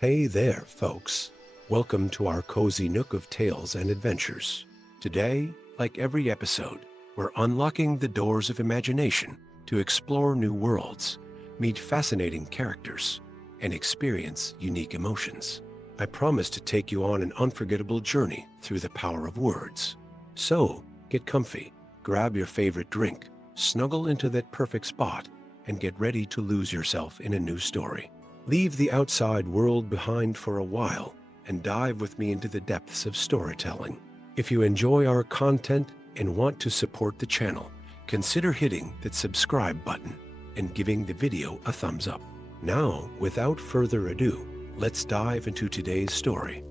Hey there, folks. Welcome to our cozy nook of tales and adventures. Today, like every episode, we're unlocking the doors of imagination to explore new worlds, meet fascinating characters, and experience unique emotions. I promise to take you on an unforgettable journey through the power of words. So, get comfy, grab your favorite drink, snuggle into that perfect spot, and get ready to lose yourself in a new story. Leave the outside world behind for a while and dive with me into the depths of storytelling. If you enjoy our content and want to support the channel, consider hitting that subscribe button and giving the video a thumbs up. Now, without further ado, let's dive into today's story.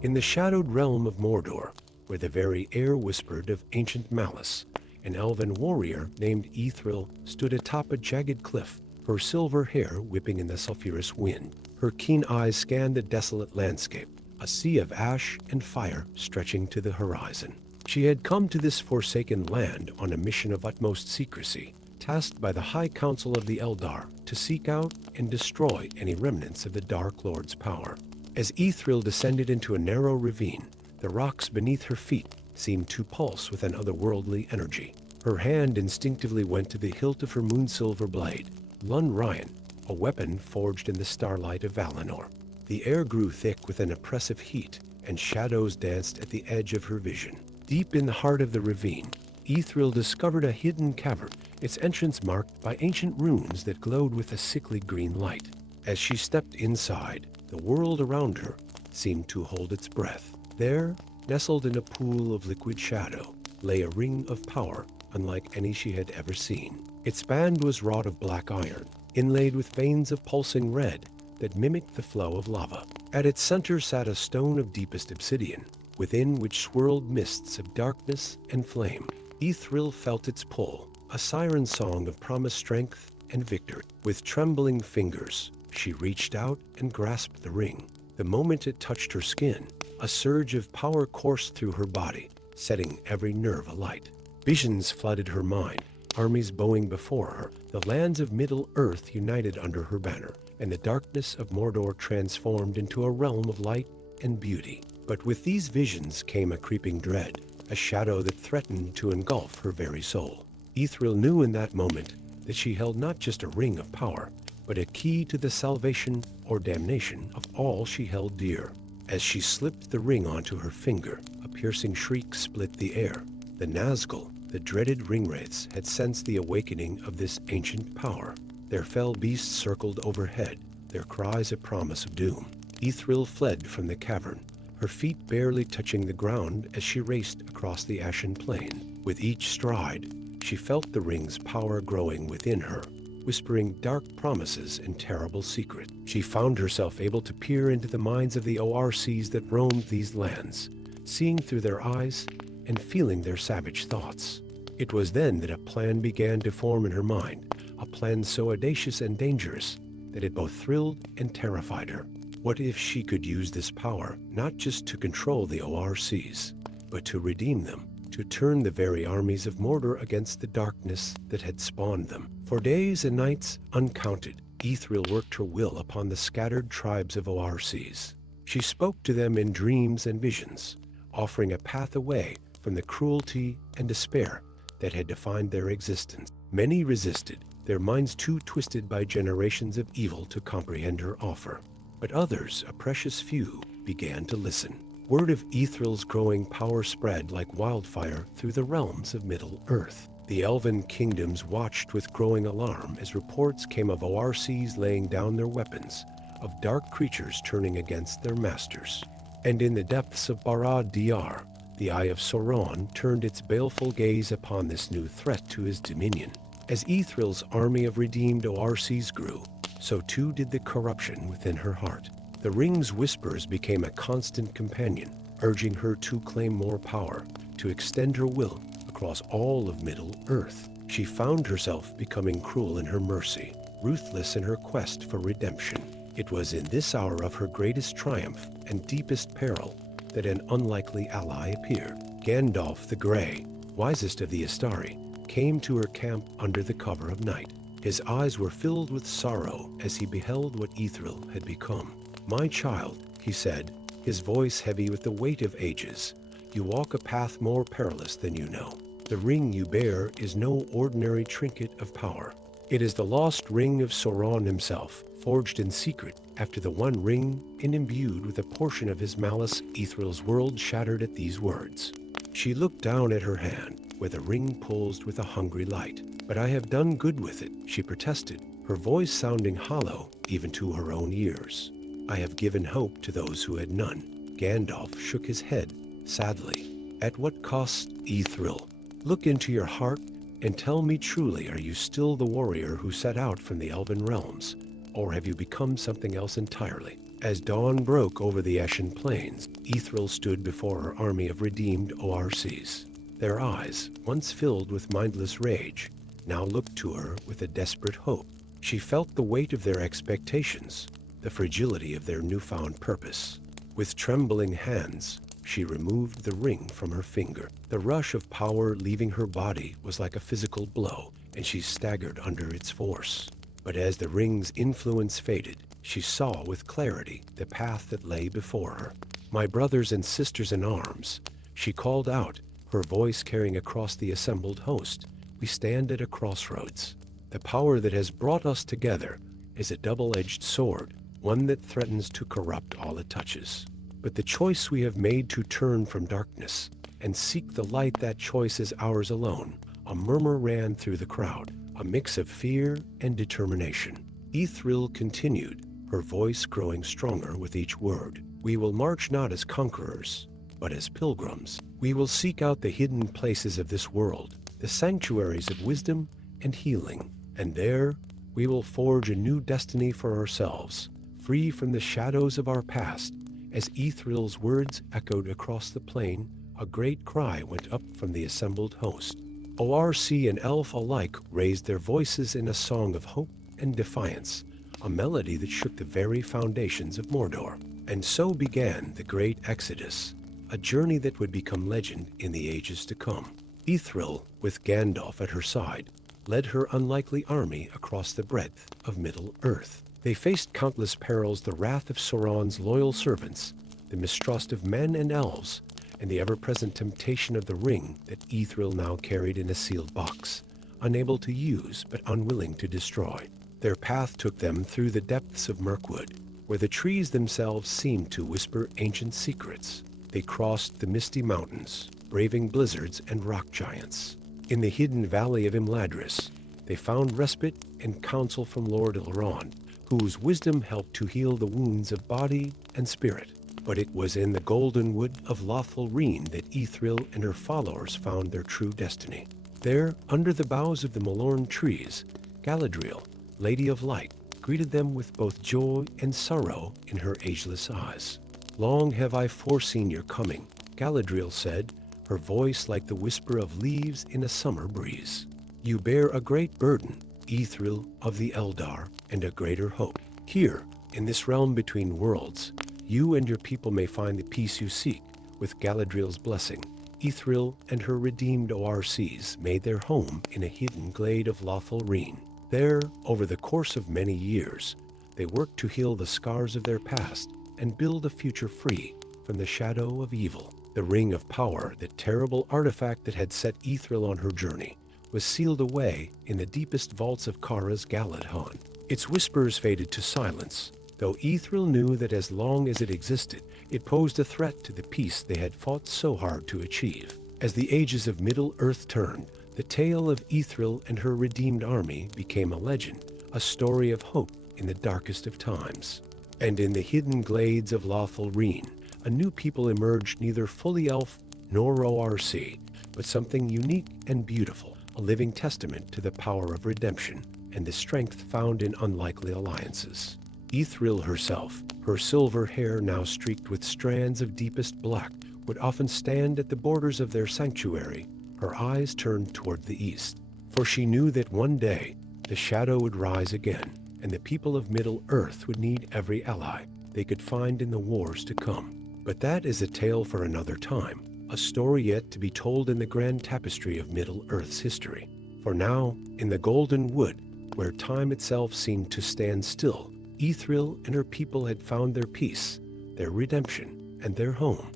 In the shadowed realm of Mordor, where the very air whispered of ancient malice, an elven warrior named Ithril stood atop a jagged cliff, her silver hair whipping in the sulphurous wind. Her keen eyes scanned the desolate landscape, a sea of ash and fire stretching to the horizon. She had come to this forsaken land on a mission of utmost secrecy, tasked by the High Council of the Eldar to seek out and destroy any remnants of the Dark Lord's power. As Ithril descended into a narrow ravine, the rocks beneath her feet seemed to pulse with an otherworldly energy. Her hand instinctively went to the hilt of her moonsilver blade, Lun Ryan, a weapon forged in the starlight of Valinor. The air grew thick with an oppressive heat, and shadows danced at the edge of her vision. Deep in the heart of the ravine, Ithril discovered a hidden cavern, its entrance marked by ancient runes that glowed with a sickly green light. As she stepped inside, the world around her seemed to hold its breath. There, nestled in a pool of liquid shadow, lay a ring of power unlike any she had ever seen. Its band was wrought of black iron, inlaid with veins of pulsing red that mimicked the flow of lava. At its center sat a stone of deepest obsidian, within which swirled mists of darkness and flame. Ithril felt its pull, a siren song of promised strength and victory. With trembling fingers, she reached out and grasped the ring. The moment it touched her skin, a surge of power coursed through her body, setting every nerve alight. Visions flooded her mind, armies bowing before her, the lands of Middle-earth united under her banner, and the darkness of Mordor transformed into a realm of light and beauty. But with these visions came a creeping dread, a shadow that threatened to engulf her very soul. Ithril knew in that moment that she held not just a ring of power, but a key to the salvation or damnation of all she held dear. As she slipped the ring onto her finger, a piercing shriek split the air. The Nazgul, the dreaded ringwraiths, had sensed the awakening of this ancient power. Their fell beasts circled overhead, their cries a promise of doom. Ithril fled from the cavern, her feet barely touching the ground as she raced across the ashen plain. With each stride, she felt the ring's power growing within her, whispering dark promises and terrible secrets. She found herself able to peer into the minds of the ORCs that roamed these lands, seeing through their eyes and feeling their savage thoughts. It was then that a plan began to form in her mind, a plan so audacious and dangerous that it both thrilled and terrified her. What if she could use this power not just to control the ORCs, but to redeem them, to turn the very armies of Mordor against the darkness that had spawned them? For days and nights uncounted, Ithril worked her will upon the scattered tribes of ORCs. She spoke to them in dreams and visions, offering a path away from the cruelty and despair that had defined their existence. Many resisted, their minds too twisted by generations of evil to comprehend her offer. But others, a precious few, began to listen. Word of Ithril's growing power spread like wildfire through the realms of Middle-earth. The elven kingdoms watched with growing alarm as reports came of ORCs laying down their weapons, of dark creatures turning against their masters. And in the depths of Barad-dûr, the eye of Sauron turned its baleful gaze upon this new threat to his dominion. As Ithril's army of redeemed ORCs grew, so too did the corruption within her heart. The ring's whispers became a constant companion, urging her to claim more power, to extend her will across all of Middle-earth. She found herself becoming cruel in her mercy, ruthless in her quest for redemption. It was in this hour of her greatest triumph and deepest peril that an unlikely ally appeared. Gandalf the Grey, wisest of the Astari, came to her camp under the cover of night. His eyes were filled with sorrow as he beheld what Ithril had become. "My child," he said, his voice heavy with the weight of ages, "you walk a path more perilous than you know. The ring you bear is no ordinary trinket of power. It is the lost ring of Sauron himself, forged in secret after the One Ring and imbued with a portion of his malice." Ithril's world shattered at these words. She looked down at her hand, where the ring pulsed with a hungry light. "But I have done good with it," she protested, her voice sounding hollow even to her own ears. "I have given hope to those who had none." Gandalf shook his head sadly. "At what cost, Ithril? Look into your heart and tell me truly, are you still the warrior who set out from the elven realms, or have you become something else entirely?" As dawn broke over the Eshen plains, Ithril stood before her army of redeemed ORCs. Their eyes, once filled with mindless rage, now looked to her with a desperate hope. She felt the weight of their expectations, the fragility of their newfound purpose. With trembling hands, she removed the ring from her finger. The rush of power leaving her body was like a physical blow, and she staggered under its force. But as the ring's influence faded, she saw with clarity the path that lay before her. "My brothers and sisters in arms," she called out, her voice carrying across the assembled host, "we stand at a crossroads. The power that has brought us together is a double-edged sword, one that threatens to corrupt all it touches. But the choice we have made to turn from darkness and seek the light, that choice is ours alone." A murmur ran through the crowd, a mix of fear and determination. Ithril continued, her voice growing stronger with each word. "We will march not as conquerors, but as pilgrims. We will seek out the hidden places of this world, the sanctuaries of wisdom and healing, and there we will forge a new destiny for ourselves, free from the shadows of our past." As Ithril's words echoed across the plain, a great cry went up from the assembled host. ORC and elf alike raised their voices in a song of hope and defiance, a melody that shook the very foundations of Mordor. And so began the great Exodus, a journey that would become legend in the ages to come. Ithril, with Gandalf at her side, led her unlikely army across the breadth of Middle-earth. They faced countless perils, the wrath of Sauron's loyal servants, the mistrust of men and elves, and the ever-present temptation of the ring that Ithril now carried in a sealed box, unable to use but unwilling to destroy. Their path took them through the depths of Mirkwood, where the trees themselves seemed to whisper ancient secrets. They crossed the misty mountains, braving blizzards and rock giants. In the hidden valley of Imladris, they found respite and counsel from Lord Elrond, whose wisdom helped to heal the wounds of body and spirit. But it was in the golden wood of Lothlorien that Ithril and her followers found their true destiny. There, under the boughs of the Malorn trees, Galadriel, Lady of Light, greeted them with both joy and sorrow in her ageless eyes. "Long have I foreseen your coming," Galadriel said, her voice like the whisper of leaves in a summer breeze. "You bear a great burden, Ithril of the Eldar, and a greater hope. Here, in this realm between worlds, you and your people may find the peace you seek." With Galadriel's blessing, Ithril and her redeemed ORCs made their home in a hidden glade of Lothlorien. There, over the course of many years, they worked to heal the scars of their past and build a future free from the shadow of evil. The Ring of Power, the terrible artifact that had set Ithril on her journey, was sealed away in the deepest vaults of Kara's Galadhon. Its whispers faded to silence, though Ithril knew that as long as it existed, it posed a threat to the peace they had fought so hard to achieve. As the ages of Middle-earth turned, the tale of Ithril and her redeemed army became a legend, a story of hope in the darkest of times. And in the hidden glades of Lothlorien, a new people emerged, neither fully elf nor ORC, but something unique and beautiful, a living testament to the power of redemption and the strength found in unlikely alliances. Ithril herself, her silver hair now streaked with strands of deepest black, would often stand at the borders of their sanctuary, her eyes turned toward the east. For she knew that one day the shadow would rise again, and the people of Middle-earth would need every ally they could find in the wars to come. But that is a tale for another time, a story yet to be told in the grand tapestry of Middle-earth's history. For now, in the Golden Wood, where time itself seemed to stand still. Ithril and her people had found their peace, their redemption, and their home.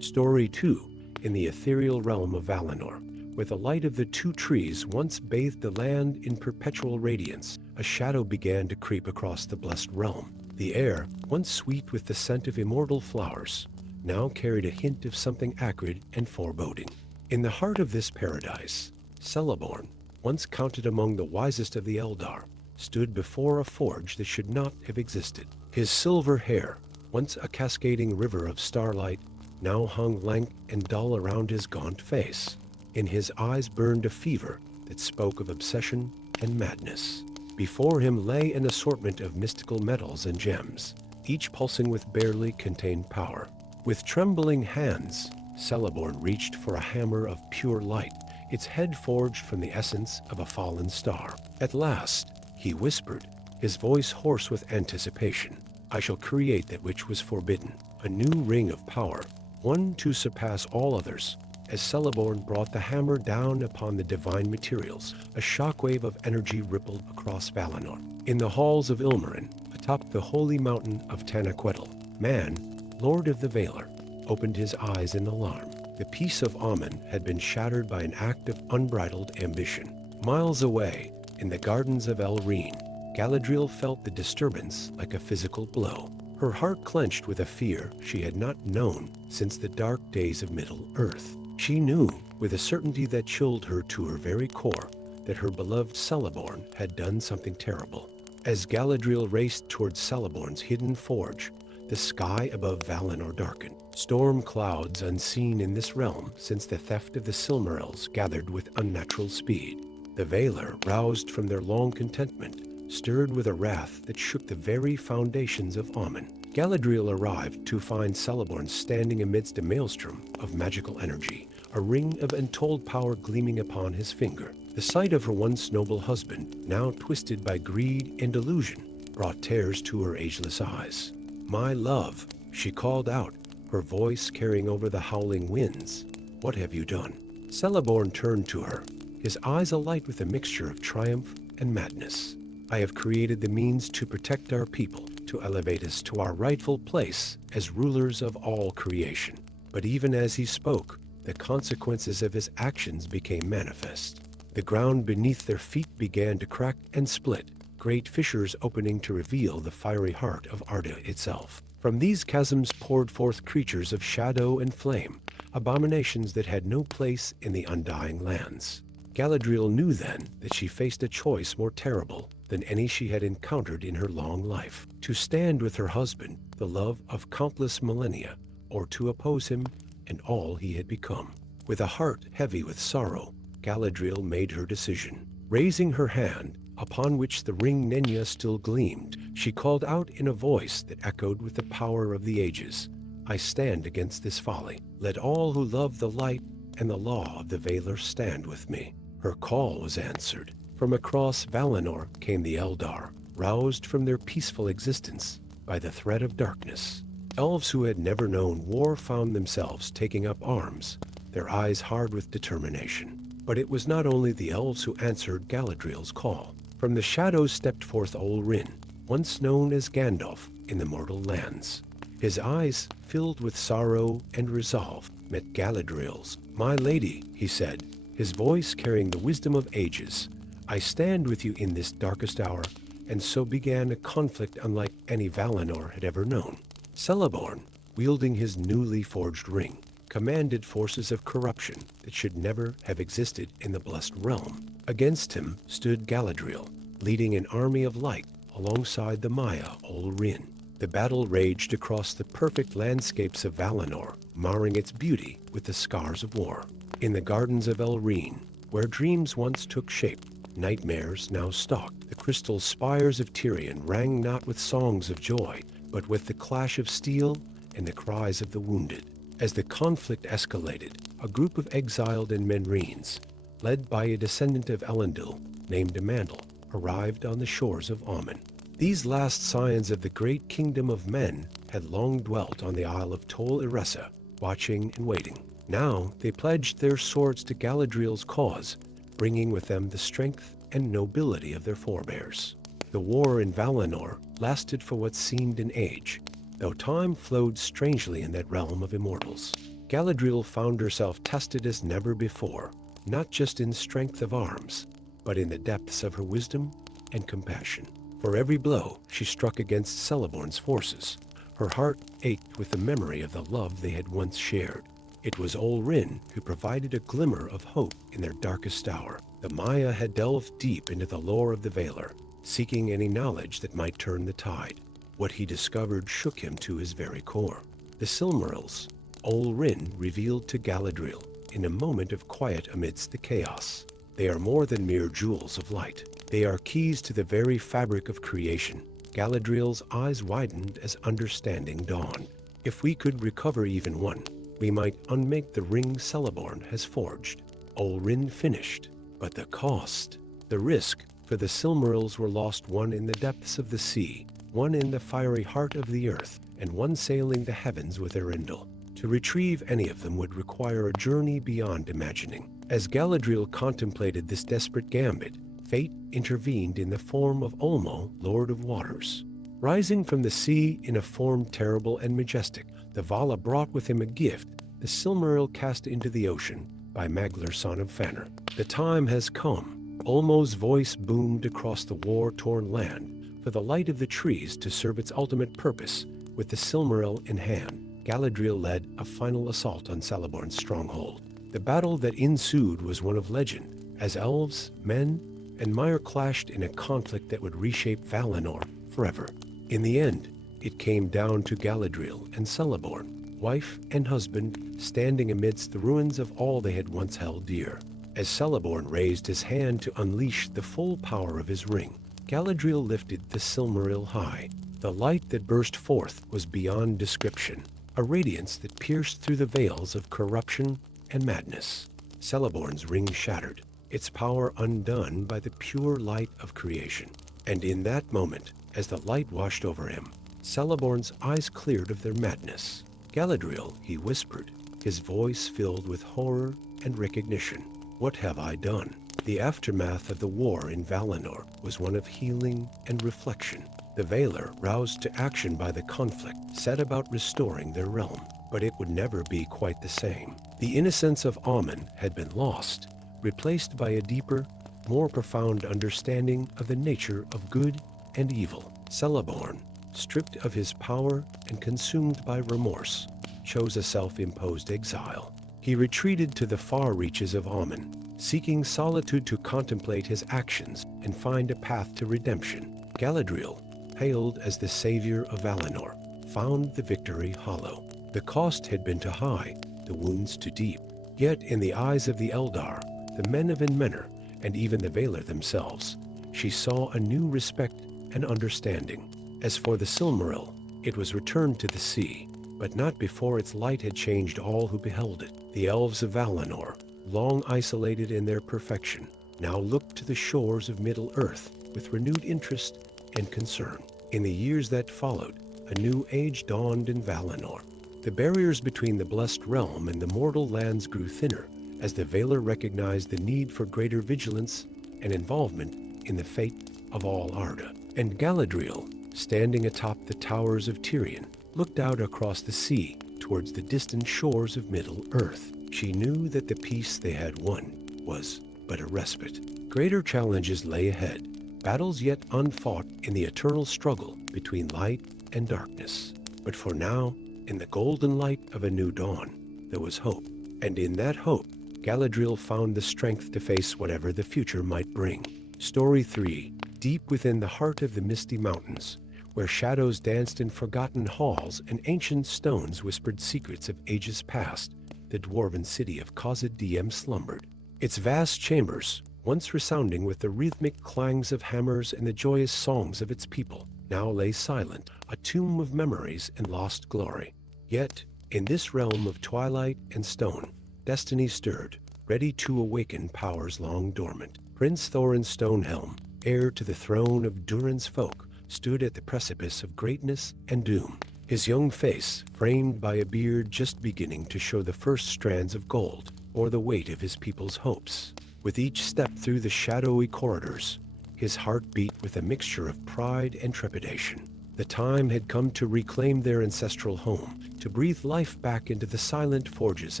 Story 2. In the ethereal realm of Valinor, where the light of the two trees once bathed the land in perpetual radiance, a shadow began to creep across the blessed realm. The air, once sweet with the scent of immortal flowers, now carried a hint of something acrid and foreboding. In the heart of this paradise, Celeborn, once counted among the wisest of the Eldar, stood before a forge that should not have existed. His silver hair, once a cascading river of starlight, now hung lank and dull around his gaunt face. In his eyes burned a fever that spoke of obsession and madness. Before him lay an assortment of mystical metals and gems, each pulsing with barely contained power. With trembling hands, Celeborn reached for a hammer of pure light, its head forged from the essence of a fallen star. At last, he whispered, his voice hoarse with anticipation, "I shall create that which was forbidden, a new ring of power, one to surpass all others." As Celeborn brought the hammer down upon the divine materials, a shockwave of energy rippled across Valinor. In the halls of Ilmarin, atop the holy mountain of Tanaquetil, Man, Lord of the Valar, opened his eyes in alarm. The peace of Aman had been shattered by an act of unbridled ambition. Miles away, in the gardens of Elrine, Galadriel felt the disturbance like a physical blow. Her heart clenched with a fear she had not known since the dark days of Middle-earth. She knew, with a certainty that chilled her to her very core, that her beloved Celeborn had done something terrible. As Galadriel raced towards Celeborn's hidden forge, the sky above Valinor darkened. Storm clouds unseen in this realm since the theft of the Silmarils gathered with unnatural speed. The Valar, roused from their long contentment, stirred with a wrath that shook the very foundations of Aman. Galadriel arrived to find Celeborn standing amidst a maelstrom of magical energy, a ring of untold power gleaming upon his finger. The sight of her once noble husband, now twisted by greed and delusion, brought tears to her ageless eyes. "My love," she called out, her voice carrying over the howling winds. "What have you done?" Celeborn turned to her, his eyes alight with a mixture of triumph and madness. "I have created the means to protect our people, to elevate us to our rightful place as rulers of all creation." But even as he spoke, the consequences of his actions became manifest. The ground beneath their feet began to crack and split, great fissures opening to reveal the fiery heart of Arda itself. From these chasms poured forth creatures of shadow and flame, abominations that had no place in the undying lands. Galadriel knew then that she faced a choice more terrible than any she had encountered in her long life: to stand with her husband, the love of countless millennia, or to oppose him and all he had become. With a heart heavy with sorrow, Galadriel made her decision. Raising her hand, upon which the ring Nenya still gleamed, she called out in a voice that echoed with the power of the ages, "I stand against this folly. Let all who love the light and the law of the Valar stand with me." Her call was answered. From across Valinor came the Eldar, roused from their peaceful existence by the threat of darkness. Elves who had never known war found themselves taking up arms, their eyes hard with determination. But it was not only the elves who answered Galadriel's call. From the shadows stepped forth Olrin, once known as Gandalf in the mortal lands. His eyes, filled with sorrow and resolve, met Galadriel's. "My lady," he said, his voice carrying the wisdom of ages, "I stand with you in this darkest hour." And so began a conflict unlike any Valinor had ever known. Celeborn, wielding his newly forged ring, commanded forces of corruption that should never have existed in the blessed realm. Against him stood Galadriel, leading an army of light alongside the Maya Olrin. The battle raged across the perfect landscapes of Valinor, marring its beauty with the scars of war. In the gardens of Elrine, where dreams once took shape, nightmares now stalked. The crystal spires of Tirion rang not with songs of joy, but with the clash of steel and the cries of the wounded. As the conflict escalated, a group of exiled and Menreans, led by a descendant of Elendil named Amandal, arrived on the shores of Aman. These last scions of the great kingdom of men had long dwelt on the Isle of Tol Eressë, watching and waiting. Now they pledged their swords to Galadriel's cause, bringing with them the strength and nobility of their forebears. The war in Valinor lasted for what seemed an age, though time flowed strangely in that realm of immortals. Galadriel found herself tested as never before, not just in strength of arms, but in the depths of her wisdom and compassion. For every blow she struck against Celeborn's forces, her heart ached with the memory of the love they had once shared. It was Olrin who provided a glimmer of hope in their darkest hour. The Maya had delved deep into the lore of the Valar, seeking any knowledge that might turn the tide. What he discovered shook him to his very core. The Silmarils, Olrin revealed to Galadriel in a moment of quiet amidst the chaos. They are more than mere jewels of light. They are keys to the very fabric of creation. Galadriel's eyes widened as understanding dawned. If we could recover even one, we might unmake the ring Celeborn has forged. Olrin finished. But the cost, the risk, for the Silmarils were lost, one in the depths of the sea, one in the fiery heart of the earth, and one sailing the heavens with Erindil. To retrieve any of them would require a journey beyond imagining. As Galadriel contemplated this desperate gambit, fate intervened in the form of Ulmo, Lord of Waters. Rising from the sea in a form terrible and majestic, the Vala brought with him a gift, the Silmaril cast into the ocean by Maglar, son of Fëanor. The time has come. Ulmo's voice boomed across the war-torn land, for the light of the trees to serve its ultimate purpose. With the Silmaril in hand, Galadriel led a final assault on Celeborn's stronghold. The battle that ensued was one of legend, as elves, men, and Mire clashed in a conflict that would reshape Valinor forever. In the end, it came down to Galadriel and Celeborn, wife and husband, standing amidst the ruins of all they had once held dear. As Celeborn raised his hand to unleash the full power of his ring, Galadriel lifted the Silmaril high. The light that burst forth was beyond description, a radiance that pierced through the veils of corruption and madness. Celeborn's ring shattered, its power undone by the pure light of creation. And in that moment, as the light washed over him, Celeborn's eyes cleared of their madness. "Galadriel," he whispered, his voice filled with horror and recognition. "What have I done?" The aftermath of the war in Valinor was one of healing and reflection. The Valar, roused to action by the conflict, set about restoring their realm, but it would never be quite the same. The innocence of Aman had been lost, replaced by a deeper, more profound understanding of the nature of good and evil. Celeborn, stripped of his power and consumed by remorse, chose a self-imposed exile. He retreated to the far reaches of Aman, seeking solitude to contemplate his actions and find a path to redemption. Galadriel, hailed as the savior of Valinor, found the victory hollow. The cost had been too high, the wounds too deep. Yet in the eyes of the Eldar, the men of Immerse, and even the Valar themselves, she saw a new respect and understanding. As for the Silmaril, it was returned to the sea, but not before its light had changed all who beheld it. The elves of Valinor, long isolated in their perfection, now looked to the shores of Middle-earth with renewed interest and concern. In the years that followed, a new age dawned in Valinor. The barriers between the blessed realm and the mortal lands grew thinner, as the Valar recognized the need for greater vigilance and involvement in the fate of all Arda. And Galadriel, standing atop the towers of Tirion, looked out across the sea towards the distant shores of Middle-earth. She knew that the peace they had won was but a respite. Greater challenges lay ahead, battles yet unfought in the eternal struggle between light and darkness. But for now, in the golden light of a new dawn, there was hope. And in that hope, Galadriel found the strength to face whatever the future might bring. Story 3. Deep within the heart of the misty mountains, where shadows danced in forgotten halls and ancient stones whispered secrets of ages past, the dwarven city of Khazad-dûm slumbered. Its vast chambers, once resounding with the rhythmic clangs of hammers and the joyous songs of its people, now lay silent, a tomb of memories and lost glory. Yet, in this realm of twilight and stone, destiny stirred, ready to awaken powers long dormant. Prince Thorin Stonehelm, heir to the throne of Durin's folk, stood at the precipice of greatness and doom. His young face, framed by a beard just beginning to show the first strands of gold, bore the weight of his people's hopes. With each step through the shadowy corridors, his heart beat with a mixture of pride and trepidation. The time had come to reclaim their ancestral home, to breathe life back into the silent forges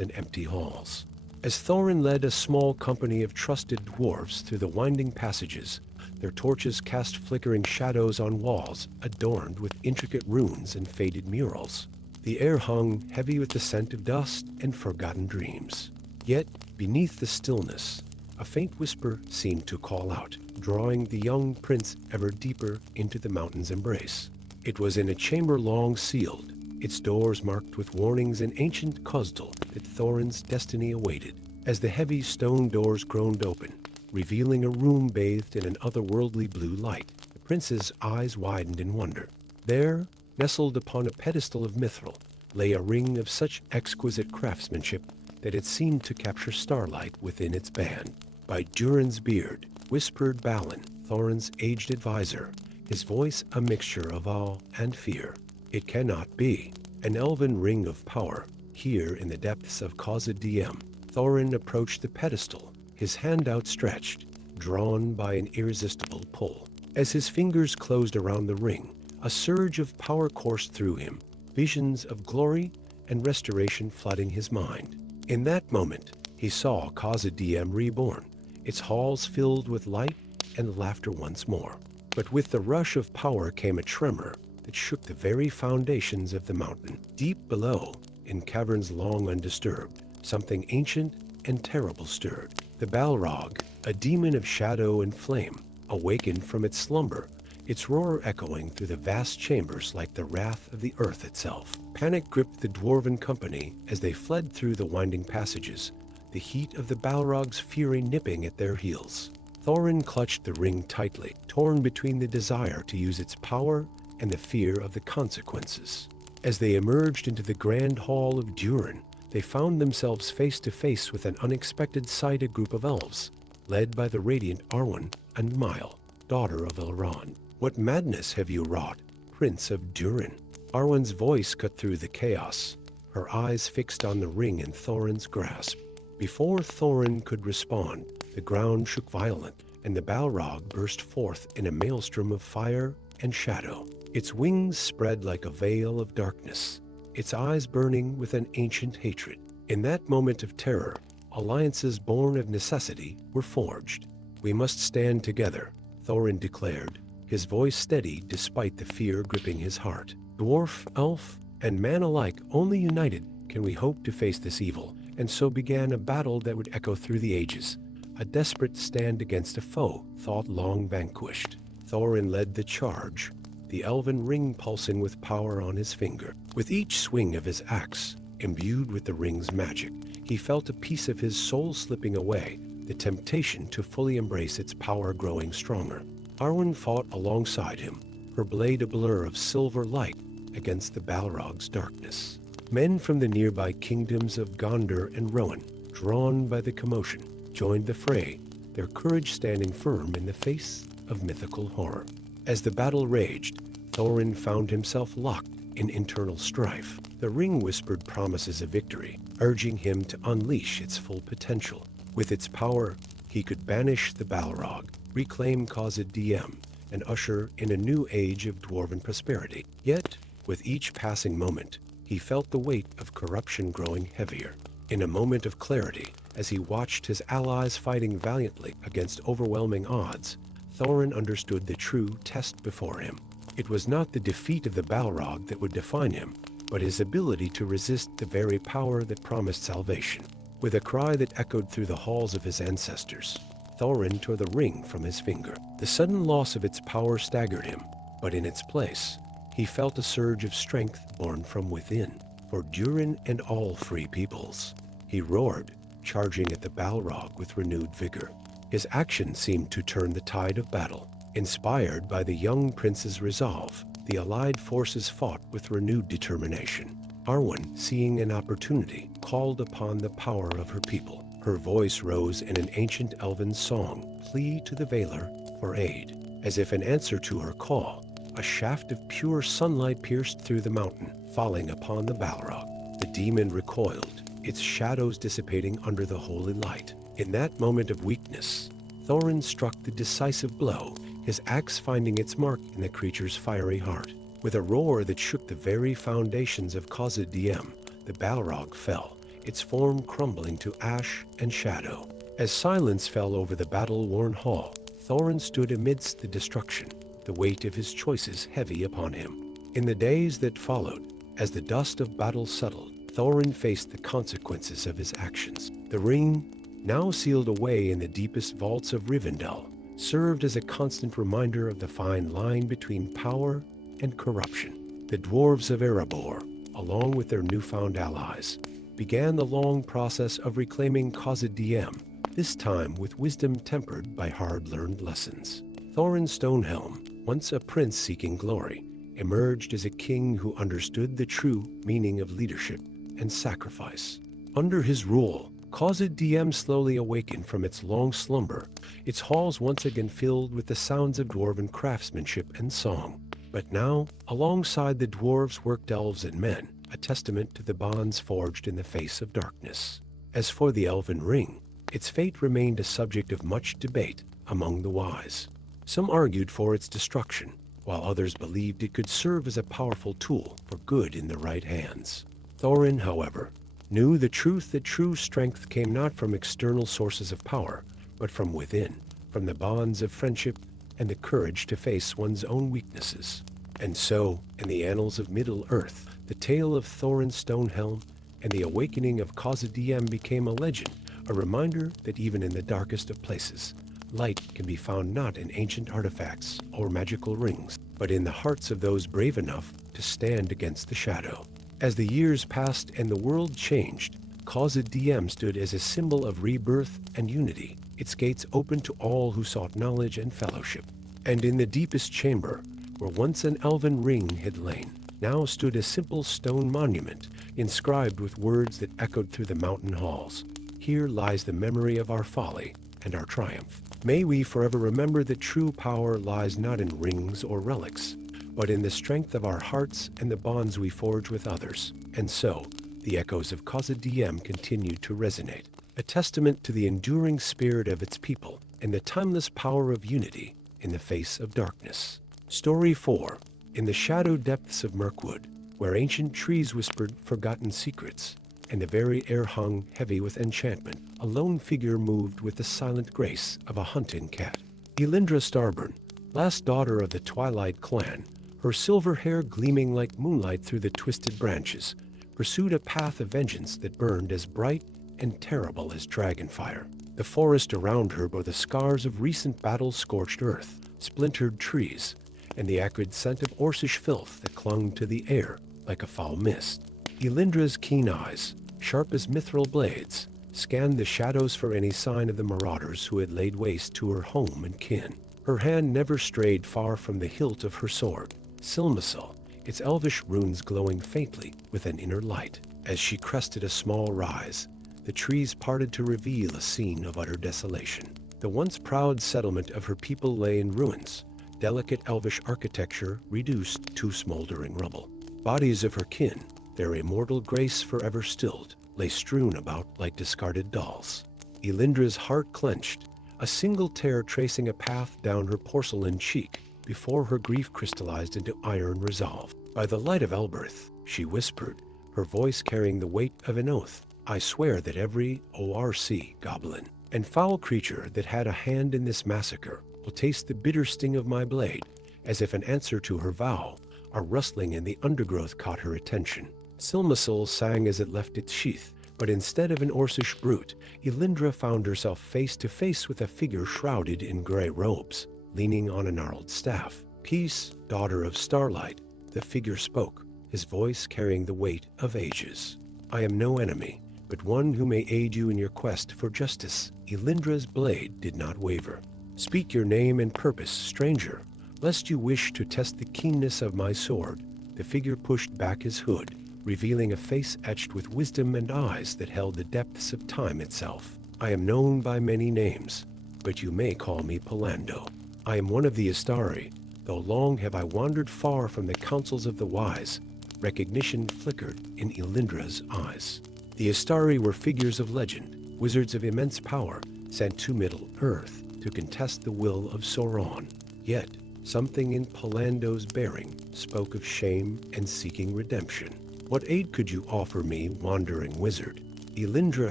and empty halls. As Thorin led a small company of trusted dwarves through the winding passages, their torches cast flickering shadows on walls adorned with intricate runes and faded murals. The air hung heavy with the scent of dust and forgotten dreams. Yet, beneath the stillness, a faint whisper seemed to call out, drawing the young prince ever deeper into the mountain's embrace. It was in a chamber long sealed, its doors marked with warnings in ancient Khosdal that Thorin's destiny awaited. As the heavy stone doors groaned open, revealing a room bathed in an otherworldly blue light, the prince's eyes widened in wonder. There, nestled upon a pedestal of mithril, lay a ring of such exquisite craftsmanship that it seemed to capture starlight within its band. By Durin's beard, whispered Balin, Thorin's aged advisor, his voice a mixture of awe and fear. It cannot be. An elven ring of power, here in the depths of Khazad-dûm. Thorin approached the pedestal, his hand outstretched, drawn by an irresistible pull. As his fingers closed around the ring, a surge of power coursed through him, visions of glory and restoration flooding his mind. In that moment, he saw Khazad-dûm reborn, its halls filled with light and laughter once more. But with the rush of power came a tremor that shook the very foundations of the mountain. Deep below, in caverns long undisturbed, something ancient and terrible stirred. The Balrog, a demon of shadow and flame, awakened from its slumber, its roar echoing through the vast chambers like the wrath of the earth itself. Panic gripped the dwarven company as they fled through the winding passages, the heat of the Balrog's fury nipping at their heels. Thorin clutched the ring tightly, torn between the desire to use its power and the fear of the consequences. As they emerged into the grand hall of Durin, they found themselves face to face with an unexpected sight: a group of elves, led by the radiant Arwen and Mile, daughter of Elrond. "What madness have you wrought, Prince of Durin?" Arwen's voice cut through the chaos, her eyes fixed on the ring in Thorin's grasp. Before Thorin could respond, the ground shook violent, and the Balrog burst forth in a maelstrom of fire and shadow. Its wings spread like a veil of darkness, its eyes burning with an ancient hatred. In that moment of terror, alliances born of necessity were forged. "We must stand together," Thorin declared, his voice steady despite the fear gripping his heart. "Dwarf, elf, and man alike, only united can we hope to face this evil." And so began a battle that would echo through the ages, a desperate stand against a foe thought long vanquished. Thorin led the charge, the elven ring pulsing with power on his finger. With each swing of his axe, imbued with the ring's magic, he felt a piece of his soul slipping away, the temptation to fully embrace its power growing stronger. Arwen fought alongside him, her blade a blur of silver light against the Balrog's darkness. Men from the nearby kingdoms of Gondor and Rohan, drawn by the commotion, joined the fray, their courage standing firm in the face of mythical horror. As the battle raged, Thorin found himself locked in internal strife. The ring whispered promises of victory, urging him to unleash its full potential. With its power, he could banish the Balrog, reclaim Khazad-dûm, and usher in a new age of dwarven prosperity. Yet, with each passing moment, he felt the weight of corruption growing heavier. In a moment of clarity, as he watched his allies fighting valiantly against overwhelming odds, Thorin understood the true test before him. It was not the defeat of the Balrog that would define him, but his ability to resist the very power that promised salvation. With a cry that echoed through the halls of his ancestors, Thorin tore the ring from his finger. The sudden loss of its power staggered him, but in its place, he felt a surge of strength born from within. For Durin and all free peoples, he roared, charging at the Balrog with renewed vigor. His action seemed to turn the tide of battle. Inspired by the young prince's resolve, the allied forces fought with renewed determination. Arwen, seeing an opportunity, called upon the power of her people. Her voice rose in an ancient elven song, plea to the Valar for aid. As if in answer to her call, a shaft of pure sunlight pierced through the mountain, falling upon the Balrog. The demon recoiled, its shadows dissipating under the holy light. In that moment of weakness, Thorin struck the decisive blow, his axe finding its mark in the creature's fiery heart. With a roar that shook the very foundations of Khazad-dûm, the Balrog fell, its form crumbling to ash and shadow. As silence fell over the battle-worn hall, Thorin stood amidst the destruction, the weight of his choices heavy upon him. In the days that followed, as the dust of battle settled, Thorin faced the consequences of his actions. The ring, now sealed away in the deepest vaults of Rivendell, served as a constant reminder of the fine line between power and corruption. The dwarves of Erebor, along with their newfound allies, began the long process of reclaiming Khazad-dûm, this time with wisdom tempered by hard-learned lessons. Thorin Stonehelm, once a prince seeking glory, emerged as a king who understood the true meaning of leadership and sacrifice. Under his rule, Khazad-dûm slowly awakened from its long slumber, its halls once again filled with the sounds of dwarven craftsmanship and song. But now, alongside the dwarves worked elves and men, a testament to the bonds forged in the face of darkness. As for the elven ring, its fate remained a subject of much debate among the wise. Some argued for its destruction, while others believed it could serve as a powerful tool for good in the right hands. Thorin, however, knew the truth that true strength came not from external sources of power, but from within, from the bonds of friendship and the courage to face one's own weaknesses. And so, in the annals of Middle-earth, the tale of Thorin Stonehelm and the awakening of Khazad-dûm became a legend, a reminder that even in the darkest of places, light can be found not in ancient artifacts or magical rings, but in the hearts of those brave enough to stand against the shadow. As the years passed and the world changed, Khazad-dûm stood as a symbol of rebirth and unity, its gates open to all who sought knowledge and fellowship. And in the deepest chamber, where once an elven ring had lain, now stood a simple stone monument, inscribed with words that echoed through the mountain halls. Here lies the memory of our folly and our triumph. May we forever remember that true power lies not in rings or relics, but in the strength of our hearts and the bonds we forge with others. And so, the echoes of Khazad-dûm continued to resonate, a testament to the enduring spirit of its people and the timeless power of unity in the face of darkness. Story 4. In the shadowed depths of Mirkwood, where ancient trees whispered forgotten secrets, and the very air hung heavy with enchantment, a lone figure moved with the silent grace of a hunting cat. Elindra Starburn, last daughter of the Twilight clan, her silver hair gleaming like moonlight through the twisted branches, pursued a path of vengeance that burned as bright and terrible as dragonfire. The forest around her bore the scars of recent battle-scorched earth, splintered trees, and the acrid scent of Orcish filth that clung to the air like a foul mist. Elindra's keen eyes, sharp as mithril blades, scanned the shadows for any sign of the marauders who had laid waste to her home and kin. Her hand never strayed far from the hilt of her sword, Silmasil, its elvish runes glowing faintly with an inner light. As she crested a small rise, the trees parted to reveal a scene of utter desolation. The once proud settlement of her people lay in ruins, delicate elvish architecture reduced to smoldering rubble. Bodies of her kin, their immortal grace forever stilled, lay strewn about like discarded dolls. Elindra's heart clenched, a single tear tracing a path down her porcelain cheek before her grief crystallized into iron resolve. By the light of Elberth, she whispered, her voice carrying the weight of an oath, I swear that every ORC goblin and foul creature that had a hand in this massacre will taste the bitter sting of my blade. As if an answer to her vow, a rustling in the undergrowth caught her attention. Silmasil sang as it left its sheath, but instead of an Orcish brute, Elindra found herself face to face with a figure shrouded in gray robes, leaning on a gnarled staff. Peace, daughter of starlight, the figure spoke, his voice carrying the weight of ages. I am no enemy, but one who may aid you in your quest for justice. Elindra's blade did not waver. Speak your name and purpose, stranger, lest you wish to test the keenness of my sword. The figure pushed back his hood, revealing a face etched with wisdom and eyes that held the depths of time itself. I am known by many names, but you may call me Polando. I am one of the Astari, though long have I wandered far from the counsels of the wise. Recognition flickered in Elindra's eyes. The Astari were figures of legend, wizards of immense power sent to Middle-earth to contest the will of Sauron. Yet, something in Palando's bearing spoke of shame and seeking redemption. "What aid could you offer me, wandering wizard?" Elindra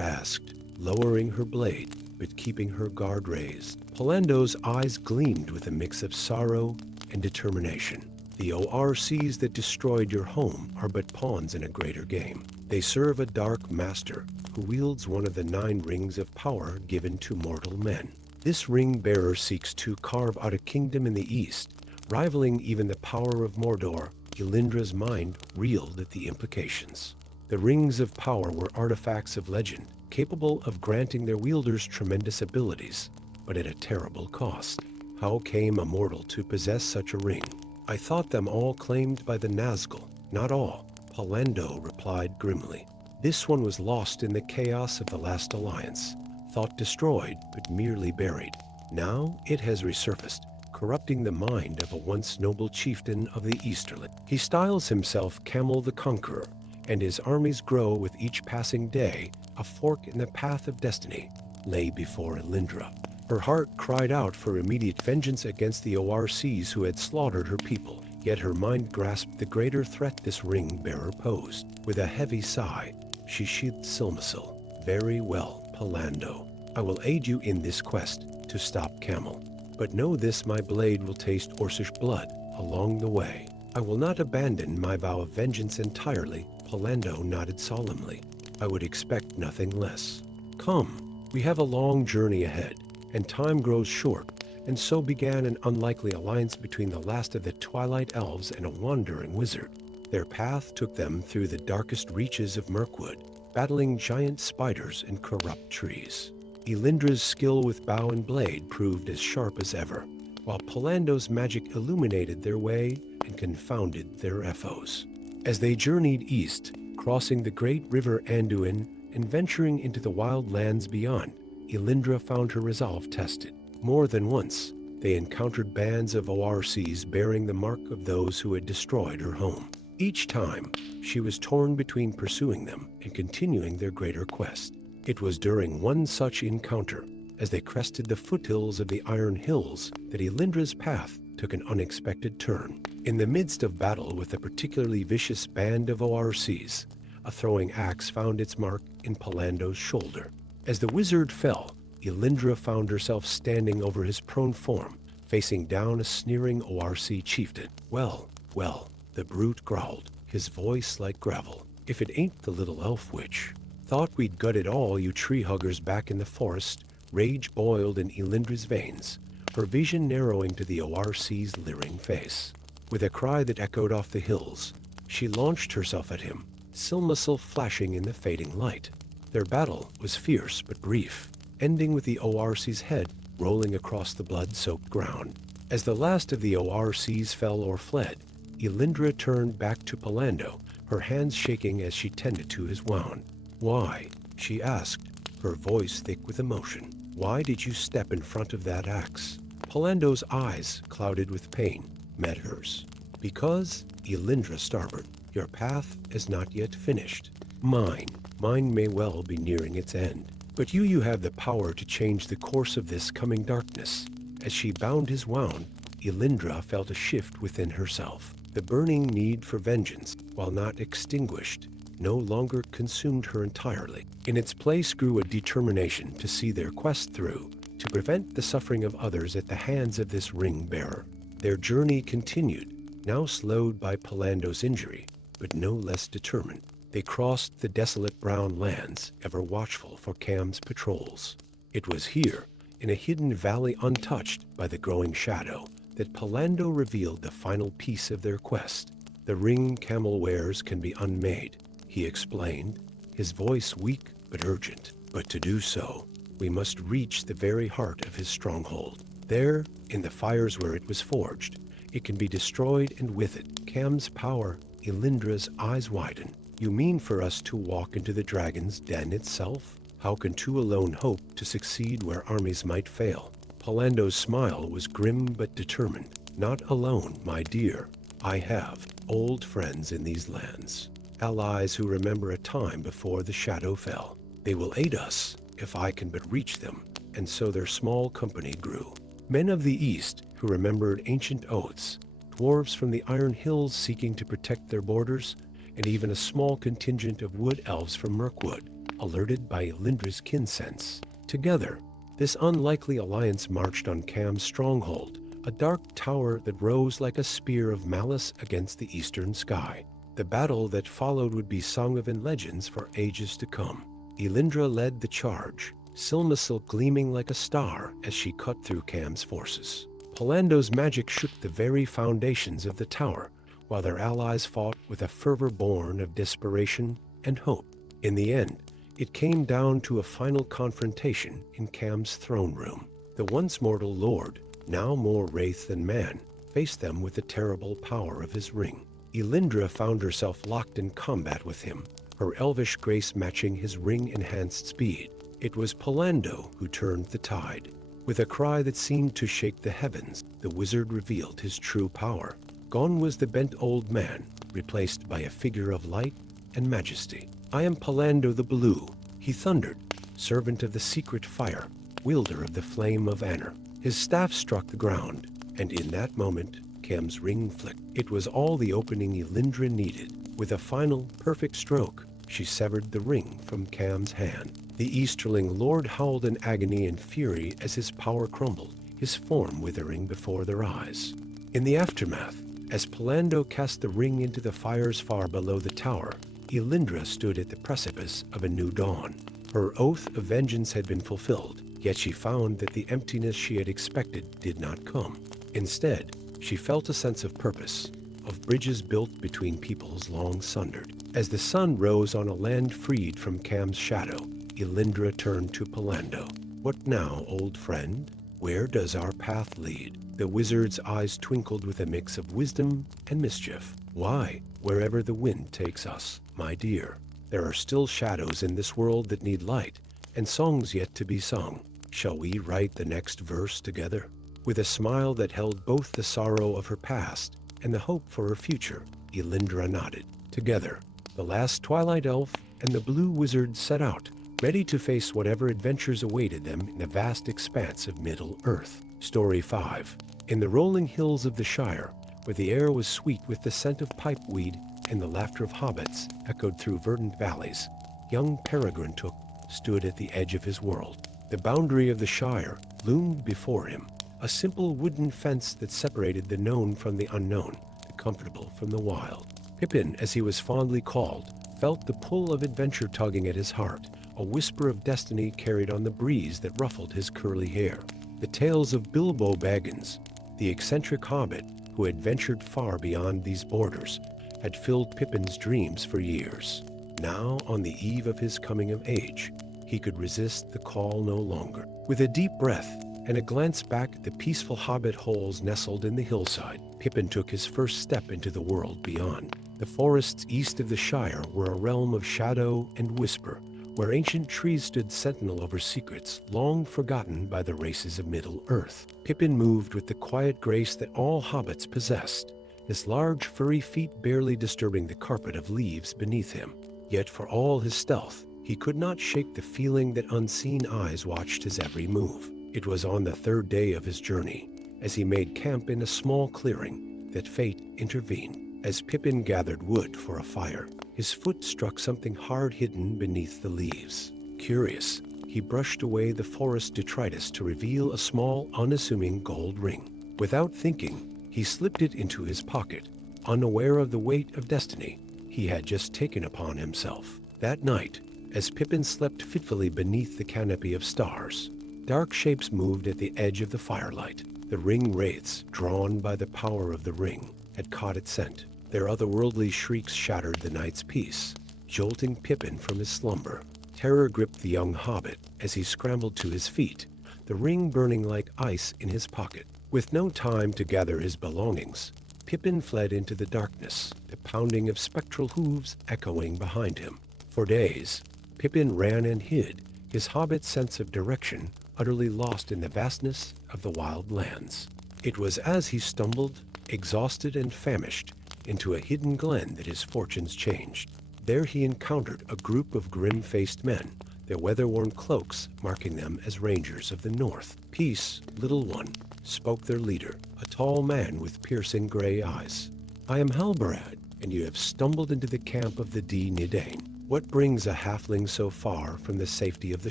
asked, lowering her blade, but keeping her guard raised. Palando's eyes gleamed with a mix of sorrow and determination. "The ORCs that destroyed your home are but pawns in a greater game. They serve a dark master who wields one of the 9 rings of power given to mortal men. This ring-bearer seeks to carve out a kingdom in the east, rivaling even the power of Mordor." Elindra's mind reeled at the implications. The rings of power were artifacts of legend, capable of granting their wielders tremendous abilities, but at a terrible cost. How came a mortal to possess such a ring? "I thought them all claimed by the Nazgul." "Not all," Palando replied grimly. "This one was lost in the chaos of the last alliance, thought destroyed but merely buried. Now it has resurfaced, corrupting the mind of a once noble chieftain of the Easterland. He styles himself Camel the Conqueror, and his armies grow with each passing day. A fork in the path of destiny lay before Elindra. Her heart cried out for immediate vengeance against the ORCs who had slaughtered her people, yet her mind grasped the greater threat this ring-bearer posed. With a heavy sigh, she sheathed Silmasil. "Very well, Palando. I will aid you in this quest to stop Camel. But know this, my blade will taste Orcish blood along the way. I will not abandon my vow of vengeance entirely." Palando nodded solemnly. "I would expect nothing less. Come, we have a long journey ahead, and time grows short, and so began an unlikely alliance between the last of the Twilight Elves and a wandering wizard. Their path took them through the darkest reaches of Mirkwood, battling giant spiders and corrupt trees. Elindra's skill with bow and blade proved as sharp as ever, while Palando's magic illuminated their way and confounded their foes. As they journeyed east, crossing the great river Anduin and venturing into the wild lands beyond, Elindra found her resolve tested. More than once, they encountered bands of ORCs bearing the mark of those who had destroyed her home. Each time, she was torn between pursuing them and continuing their greater quest. It was during one such encounter, as they crested the foothills of the Iron Hills, that Elindra's path took an unexpected turn. In the midst of battle with a particularly vicious band of ORCs, a throwing axe found its mark in Palando's shoulder. As the wizard fell, Elindra found herself standing over his prone form, facing down a sneering ORC chieftain. "Well, well," the brute growled, his voice like gravel. "If it ain't the little elf witch. Thought we'd gutted all you tree huggers back in the forest." Rage boiled in Elindra's veins, her vision narrowing to the ORC's leering face. With a cry that echoed off the hills, she launched herself at him, Silmasil flashing in the fading light. Their battle was fierce but brief, ending with the ORC's head rolling across the blood-soaked ground. As the last of the ORCs fell or fled, Elindra turned back to Palando, her hands shaking as she tended to his wound. "Why?" she asked, her voice thick with emotion. "Why did you step in front of that axe?" Palando's eyes, clouded with pain, met hers. "Because," Elindra starboard, "your path is not yet finished. Mine may well be nearing its end. But you have the power to change the course of this coming darkness." As she bound his wound, Elindra felt a shift within herself. The burning need for vengeance, while not extinguished, no longer consumed her entirely. In its place grew a determination to see their quest through, to prevent the suffering of others at the hands of this ring-bearer. Their journey continued, now slowed by Palando's injury, but no less determined. They crossed the desolate brown lands, ever watchful for Cam's patrols. It was here, in a hidden valley untouched by the growing shadow, that Palando revealed the final piece of their quest. "The ring Camel wears can be unmade," he explained, his voice weak but urgent. "But to do so, we must reach the very heart of his stronghold. There, in the fires where it was forged, it can be destroyed, and with it, Cam's power." Elindra's eyes widened. "You mean for us to walk into the dragon's den itself? How can two alone hope to succeed where armies might fail?" Palando's smile was grim but determined. "Not alone, my dear. I have old friends in these lands, allies who remember a time before the shadow fell. They will aid us if I can but reach them, and so their small company grew. Men of the East who remembered ancient oaths, dwarves from the Iron Hills seeking to protect their borders, and even a small contingent of wood elves from Mirkwood, alerted by Elindra's kin sense. Together, this unlikely alliance marched on Cam's stronghold, a dark tower that rose like a spear of malice against the eastern sky. The battle that followed would be sung of in legends for ages to come. Elindra led the charge, Silmasil gleaming like a star as she cut through Cam's forces. Palando's magic shook the very foundations of the tower, while their allies fought with a fervor born of desperation and hope. In the end, it came down to a final confrontation in Cam's throne room. The once mortal lord, now more wraith than man, faced them with the terrible power of his ring. Elindra found herself locked in combat with him, her elvish grace matching his ring-enhanced speed. It was Palando who turned the tide. With a cry that seemed to shake the heavens, the wizard revealed his true power. Gone was the bent old man, replaced by a figure of light and majesty. "I am Palando the Blue," he thundered, servant of the secret fire, wielder of the flame of Anor. His staff struck the ground, and in that moment, Cam's ring flicked. It was all the opening Elindra needed. With a final, perfect stroke, she severed the ring from Cam's hand. The Easterling lord howled in agony and fury as his power crumbled, his form withering before their eyes. In the aftermath, as Palando cast the ring into the fires far below the tower, Elindra stood at the precipice of a new dawn. Her oath of vengeance had been fulfilled, yet she found that the emptiness she had expected did not come. Instead, she felt a sense of purpose, of bridges built between peoples long sundered. As the sun rose on a land freed from Cam's shadow, Elindra turned to Palando. "What now, old friend? Where does our path lead?" The wizard's eyes twinkled with a mix of wisdom and mischief. "Why, wherever the wind takes us, my dear. There are still shadows in this world that need light, and songs yet to be sung. Shall we write the next verse together?" With a smile that held both the sorrow of her past and the hope for her future, Elindra nodded. Together, the last Twilight Elf and the Blue Wizard set out, ready to face whatever adventures awaited them in the vast expanse of Middle-earth. Story 5. In the rolling hills of the Shire, where the air was sweet with the scent of pipeweed and the laughter of hobbits echoed through verdant valleys, young Peregrine Took stood at the edge of his world. The boundary of the Shire loomed before him, a simple wooden fence that separated the known from the unknown, the comfortable from the wild. Pippin, as he was fondly called, felt the pull of adventure tugging at his heart, a whisper of destiny carried on the breeze that ruffled his curly hair. The tales of Bilbo Baggins, the eccentric hobbit who had ventured far beyond these borders, had filled Pippin's dreams for years. Now, on the eve of his coming of age, he could resist the call no longer. With a deep breath and a glance back at the peaceful hobbit holes nestled in the hillside, Pippin took his first step into the world beyond. The forests east of the Shire were a realm of shadow and whisper, where ancient trees stood sentinel over secrets long forgotten by the races of Middle-earth. Pippin moved with the quiet grace that all hobbits possessed, his large furry feet barely disturbing the carpet of leaves beneath him. Yet for all his stealth, he could not shake the feeling that unseen eyes watched his every move. It was on the third day of his journey, as he made camp in a small clearing, that fate intervened. As Pippin gathered wood for a fire, his foot struck something hard hidden beneath the leaves. Curious, he brushed away the forest detritus to reveal a small, unassuming gold ring. Without thinking, he slipped it into his pocket, unaware of the weight of destiny he had just taken upon himself. That night, as Pippin slept fitfully beneath the canopy of stars, dark shapes moved at the edge of the firelight. The ring wraiths, drawn by the power of the ring, had caught its scent. Their otherworldly shrieks shattered the night's peace, jolting Pippin from his slumber. Terror gripped the young hobbit as he scrambled to his feet, the ring burning like ice in his pocket. With no time to gather his belongings, Pippin fled into the darkness, the pounding of spectral hooves echoing behind him. For days, Pippin ran and hid, his hobbit sense of direction utterly lost in the vastness of the wild lands. It was as he stumbled, exhausted and famished, into a hidden glen that his fortunes changed. There he encountered a group of grim-faced men, their weather-worn cloaks marking them as rangers of the north. "Peace, little one," spoke their leader, a tall man with piercing gray eyes. "I am Halbarad, and you have stumbled into the camp of the Dee Nidain. What brings a halfling so far from the safety of the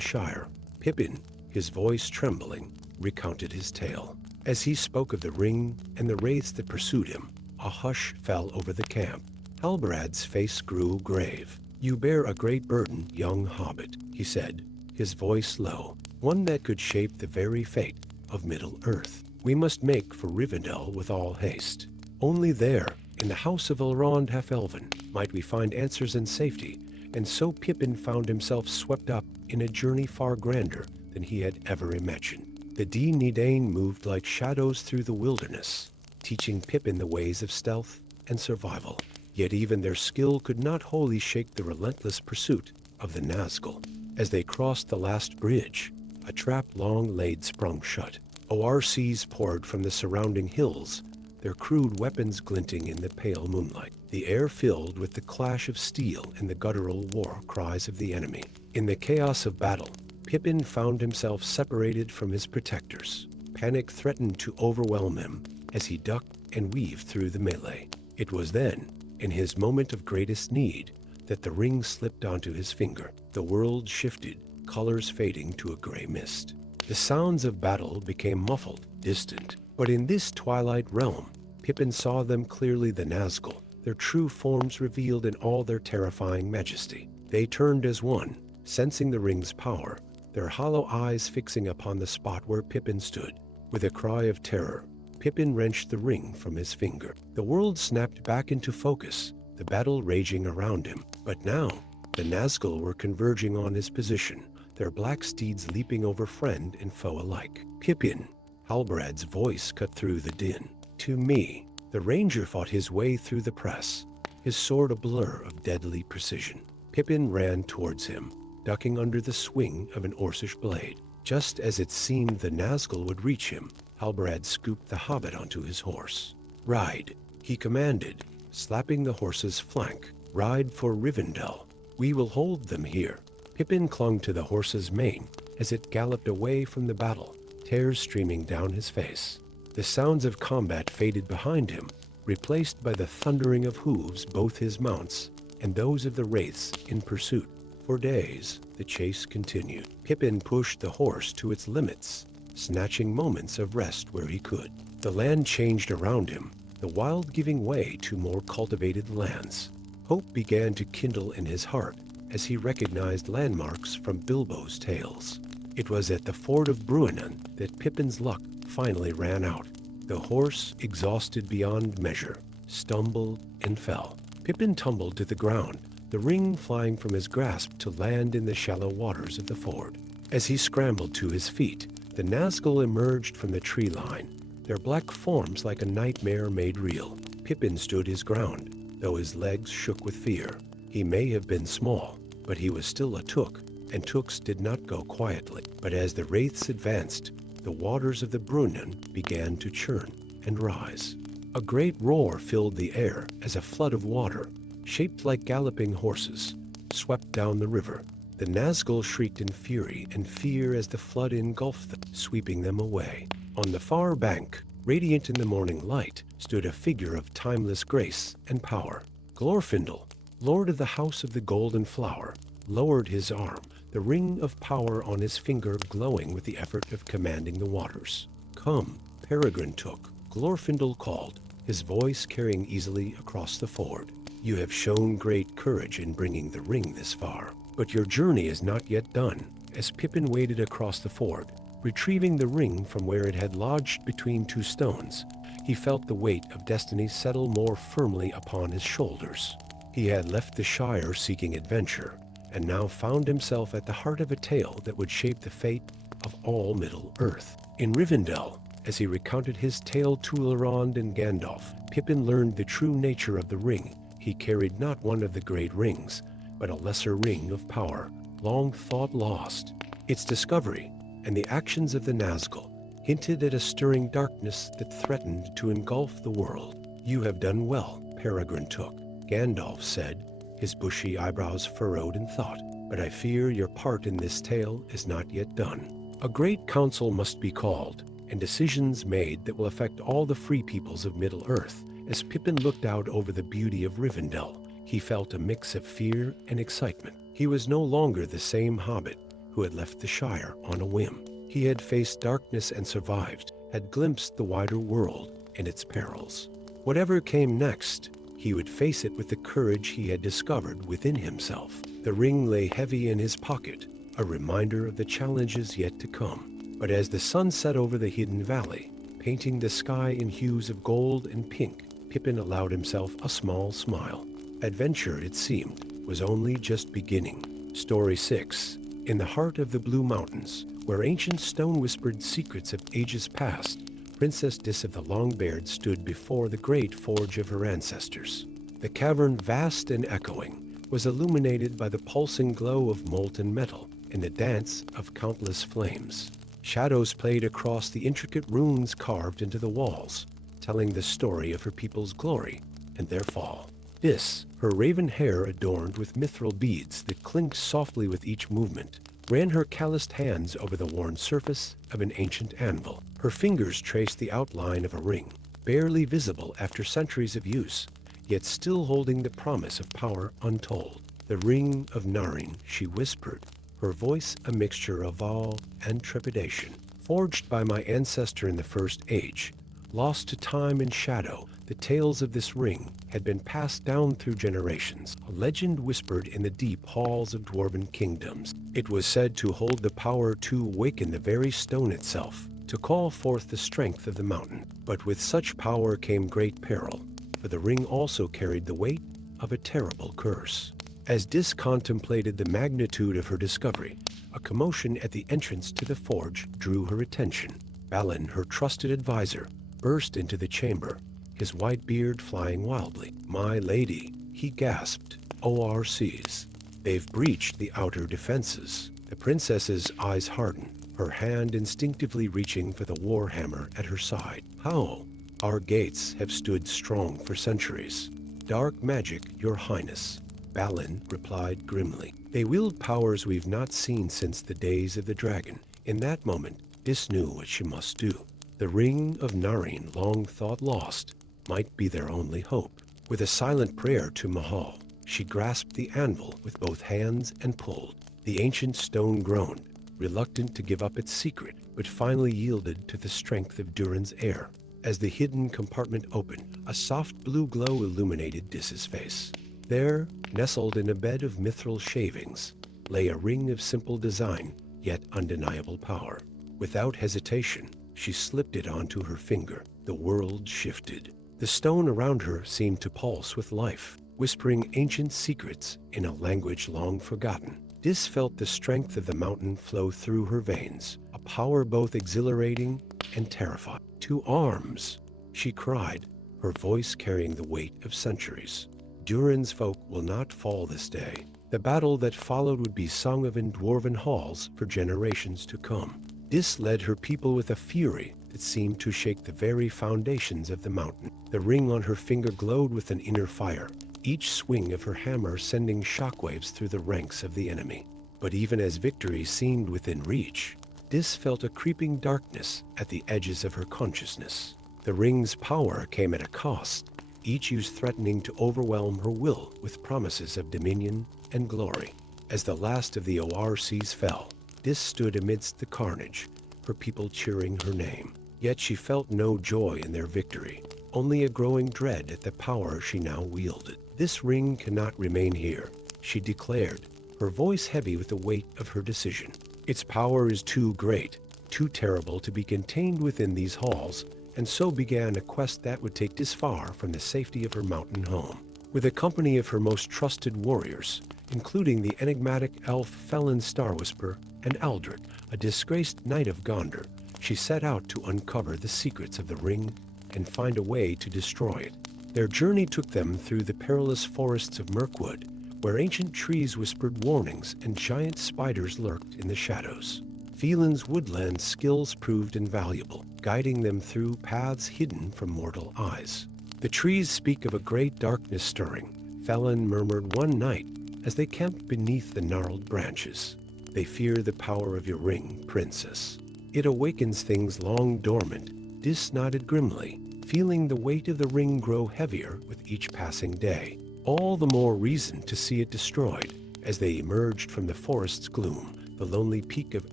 Shire?" Pippin, his voice trembling, recounted his tale. As he spoke of the ring and the wraiths that pursued him, a hush fell over the camp. Halbarad's face grew grave. "You bear a great burden, young hobbit," he said, his voice low, "one that could shape the very fate of Middle-earth. We must make for Rivendell with all haste. Only there, in the house of Elrond half-elven, might we find answers and safety." And so Pippin found himself swept up in a journey far grander than he had ever imagined. The Dee Nidain moved like shadows through the wilderness, teaching Pippin the ways of stealth and survival. Yet even their skill could not wholly shake the relentless pursuit of the Nazgul. As they crossed the last bridge, a trap long laid sprung shut. ORCs poured from the surrounding hills, their crude weapons glinting in the pale moonlight. The air filled with the clash of steel and the guttural war cries of the enemy. In the chaos of battle, Pippin found himself separated from his protectors. Panic threatened to overwhelm him as he ducked and weaved through the melee. It was then, in his moment of greatest need, that the ring slipped onto his finger. The world shifted, colors fading to a gray mist. The sounds of battle became muffled, distant. But in this twilight realm, Pippin saw them clearly, the Nazgul, their true forms revealed in all their terrifying majesty. They turned as one, sensing the ring's power, their hollow eyes fixing upon the spot where Pippin stood. With a cry of terror, Pippin wrenched the ring from his finger. The world snapped back into focus, the battle raging around him. But now, the Nazgul were converging on his position, their black steeds leaping over friend and foe alike. "Pippin," Halbarad's voice cut through the din. "To me." The ranger fought his way through the press, his sword a blur of deadly precision. Pippin ran towards him, ducking under the swing of an Orcish blade. Just as it seemed the Nazgul would reach him, Halbarad scooped the hobbit onto his horse. "Ride," he commanded, slapping the horse's flank. "Ride for Rivendell. We will hold them here." Pippin clung to the horse's mane as it galloped away from the battle, tears streaming down his face. The sounds of combat faded behind him, replaced by the thundering of hooves both his mounts and those of the wraiths in pursuit. For days, the chase continued. Pippin pushed the horse to its limits, snatching moments of rest where he could. The land changed around him, the wild giving way to more cultivated lands. Hope began to kindle in his heart as he recognized landmarks from Bilbo's tales. It was at the ford of Bruinen that Pippin's luck finally ran out. The horse, exhausted beyond measure, stumbled and fell. Pippin tumbled to the ground, the ring flying from his grasp to land in the shallow waters of the ford. As he scrambled to his feet, the Nazgul emerged from the tree line, their black forms like a nightmare made real. Pippin stood his ground, though his legs shook with fear. He may have been small, but he was still a Took, and Tooks did not go quietly. But as the wraiths advanced, the waters of the Brunnen began to churn and rise. A great roar filled the air as a flood of water, shaped like galloping horses, swept down the river. The Nazgul shrieked in fury and fear as the flood engulfed them, sweeping them away. On the far bank, radiant in the morning light, stood a figure of timeless grace and power. Glorfindel, lord of the House of the Golden Flower, lowered his arm, the ring of power on his finger glowing with the effort of commanding the waters. "Come, Peregrine Took," Glorfindel called, his voice carrying easily across the ford. "You have shown great courage in bringing the ring this far, but your journey is not yet done." As Pippin waded across the ford, retrieving the ring from where it had lodged between two stones, he felt the weight of destiny settle more firmly upon his shoulders. He had left the Shire seeking adventure, and now found himself at the heart of a tale that would shape the fate of all Middle-earth. In Rivendell, as he recounted his tale to Elrond and Gandalf, Pippin learned the true nature of the ring. He carried not one of the great rings, but a lesser ring of power, long thought lost. Its discovery, and the actions of the Nazgul, hinted at a stirring darkness that threatened to engulf the world. "You have done well, Peregrine Took," Gandalf said, his bushy eyebrows furrowed in thought. but I fear your part in this tale is not yet done. A great council must be called, and decisions made that will affect all the free peoples of Middle-earth. As Pippin looked out over the beauty of Rivendell, he felt a mix of fear and excitement. He was no longer the same hobbit who had left the Shire on a whim. He had faced darkness and survived, had glimpsed the wider world and its perils. Whatever came next, he would face it with the courage he had discovered within himself. The ring lay heavy in his pocket, a reminder of the challenges yet to come. But as the sun set over the hidden valley, painting the sky in hues of gold and pink, Pippin allowed himself a small smile. Adventure, it seemed, was only just beginning. Story 6. In the heart of the Blue Mountains, where ancient stone whispered secrets of ages past, Princess Dis of the Longbeard stood before the great forge of her ancestors. The cavern, vast and echoing, was illuminated by the pulsing glow of molten metal and the dance of countless flames. Shadows played across the intricate runes carved into the walls, telling the story of her people's glory and their fall. Dis, her raven hair adorned with mithril beads that clinked softly with each movement, ran her calloused hands over the worn surface of an ancient anvil. Her fingers traced the outline of a ring, barely visible after centuries of use, yet still holding the promise of power untold. The ring of Naryn, she whispered, her voice a mixture of awe and trepidation. Forged by my ancestor in the First Age, lost to time and shadow, the tales of this ring had been passed down through generations, a legend whispered in the deep halls of dwarven kingdoms. It was said to hold the power to awaken the very stone itself, to call forth the strength of the mountain. But with such power came great peril, for the ring also carried the weight of a terrible curse. As Dis contemplated the magnitude of her discovery, a commotion at the entrance to the forge drew her attention. Balin, her trusted advisor, burst into the chamber, his white beard flying wildly. "My lady," he gasped, "ORCs. They've breached the outer defenses." The princess's eyes hardened, her hand instinctively reaching for the warhammer at her side. "How? Our gates have stood strong for centuries." "Dark magic, your highness," Balin replied grimly. "They wield powers we've not seen since the days of the dragon." In that moment, Dis knew what she must do. The ring of Naryn, long thought lost, might be their only hope. With a silent prayer to Mahal, she grasped the anvil with both hands and pulled. The ancient stone groaned, reluctant to give up its secret, but finally yielded to the strength of Durin's air. As the hidden compartment opened, a soft blue glow illuminated Dis's face. There, nestled in a bed of mithril shavings, lay a ring of simple design, yet undeniable power. Without hesitation, she slipped it onto her finger. The world shifted. The stone around her seemed to pulse with life, whispering ancient secrets in a language long forgotten. Dis felt the strength of the mountain flow through her veins, a power both exhilarating and terrifying. "To arms!" she cried, her voice carrying the weight of centuries. "Durin's folk will not fall this day." The battle that followed would be sung of in dwarven halls for generations to come. Dis led her people with a fury that seemed to shake the very foundations of the mountain. The ring on her finger glowed with an inner fire, each swing of her hammer sending shockwaves through the ranks of the enemy. But even as victory seemed within reach, Dis felt a creeping darkness at the edges of her consciousness. The ring's power came at a cost, each use threatening to overwhelm her will with promises of dominion and glory. As the last of the ORCs fell, Dis stood amidst the carnage, her people cheering her name. Yet she felt no joy in their victory, only a growing dread at the power she now wielded. "This ring cannot remain here," she declared, her voice heavy with the weight of her decision. "Its power is too great, too terrible to be contained within these halls," and so began a quest that would take Dis far from the safety of her mountain home. With a company of her most trusted warriors, including the enigmatic elf Felon Starwhisper and Aldrich, a disgraced knight of Gondor, she set out to uncover the secrets of the ring and find a way to destroy it. Their journey took them through the perilous forests of Mirkwood, where ancient trees whispered warnings and giant spiders lurked in the shadows. Phelan's woodland skills proved invaluable, guiding them through paths hidden from mortal eyes. "The trees speak of a great darkness stirring," Felon murmured one night as they camped beneath the gnarled branches. "They fear the power of your ring, princess. It awakens things long dormant." Dis nodded grimly, feeling the weight of the ring grow heavier with each passing day. All the more reason to see it destroyed. As they emerged from the forest's gloom, the lonely peak of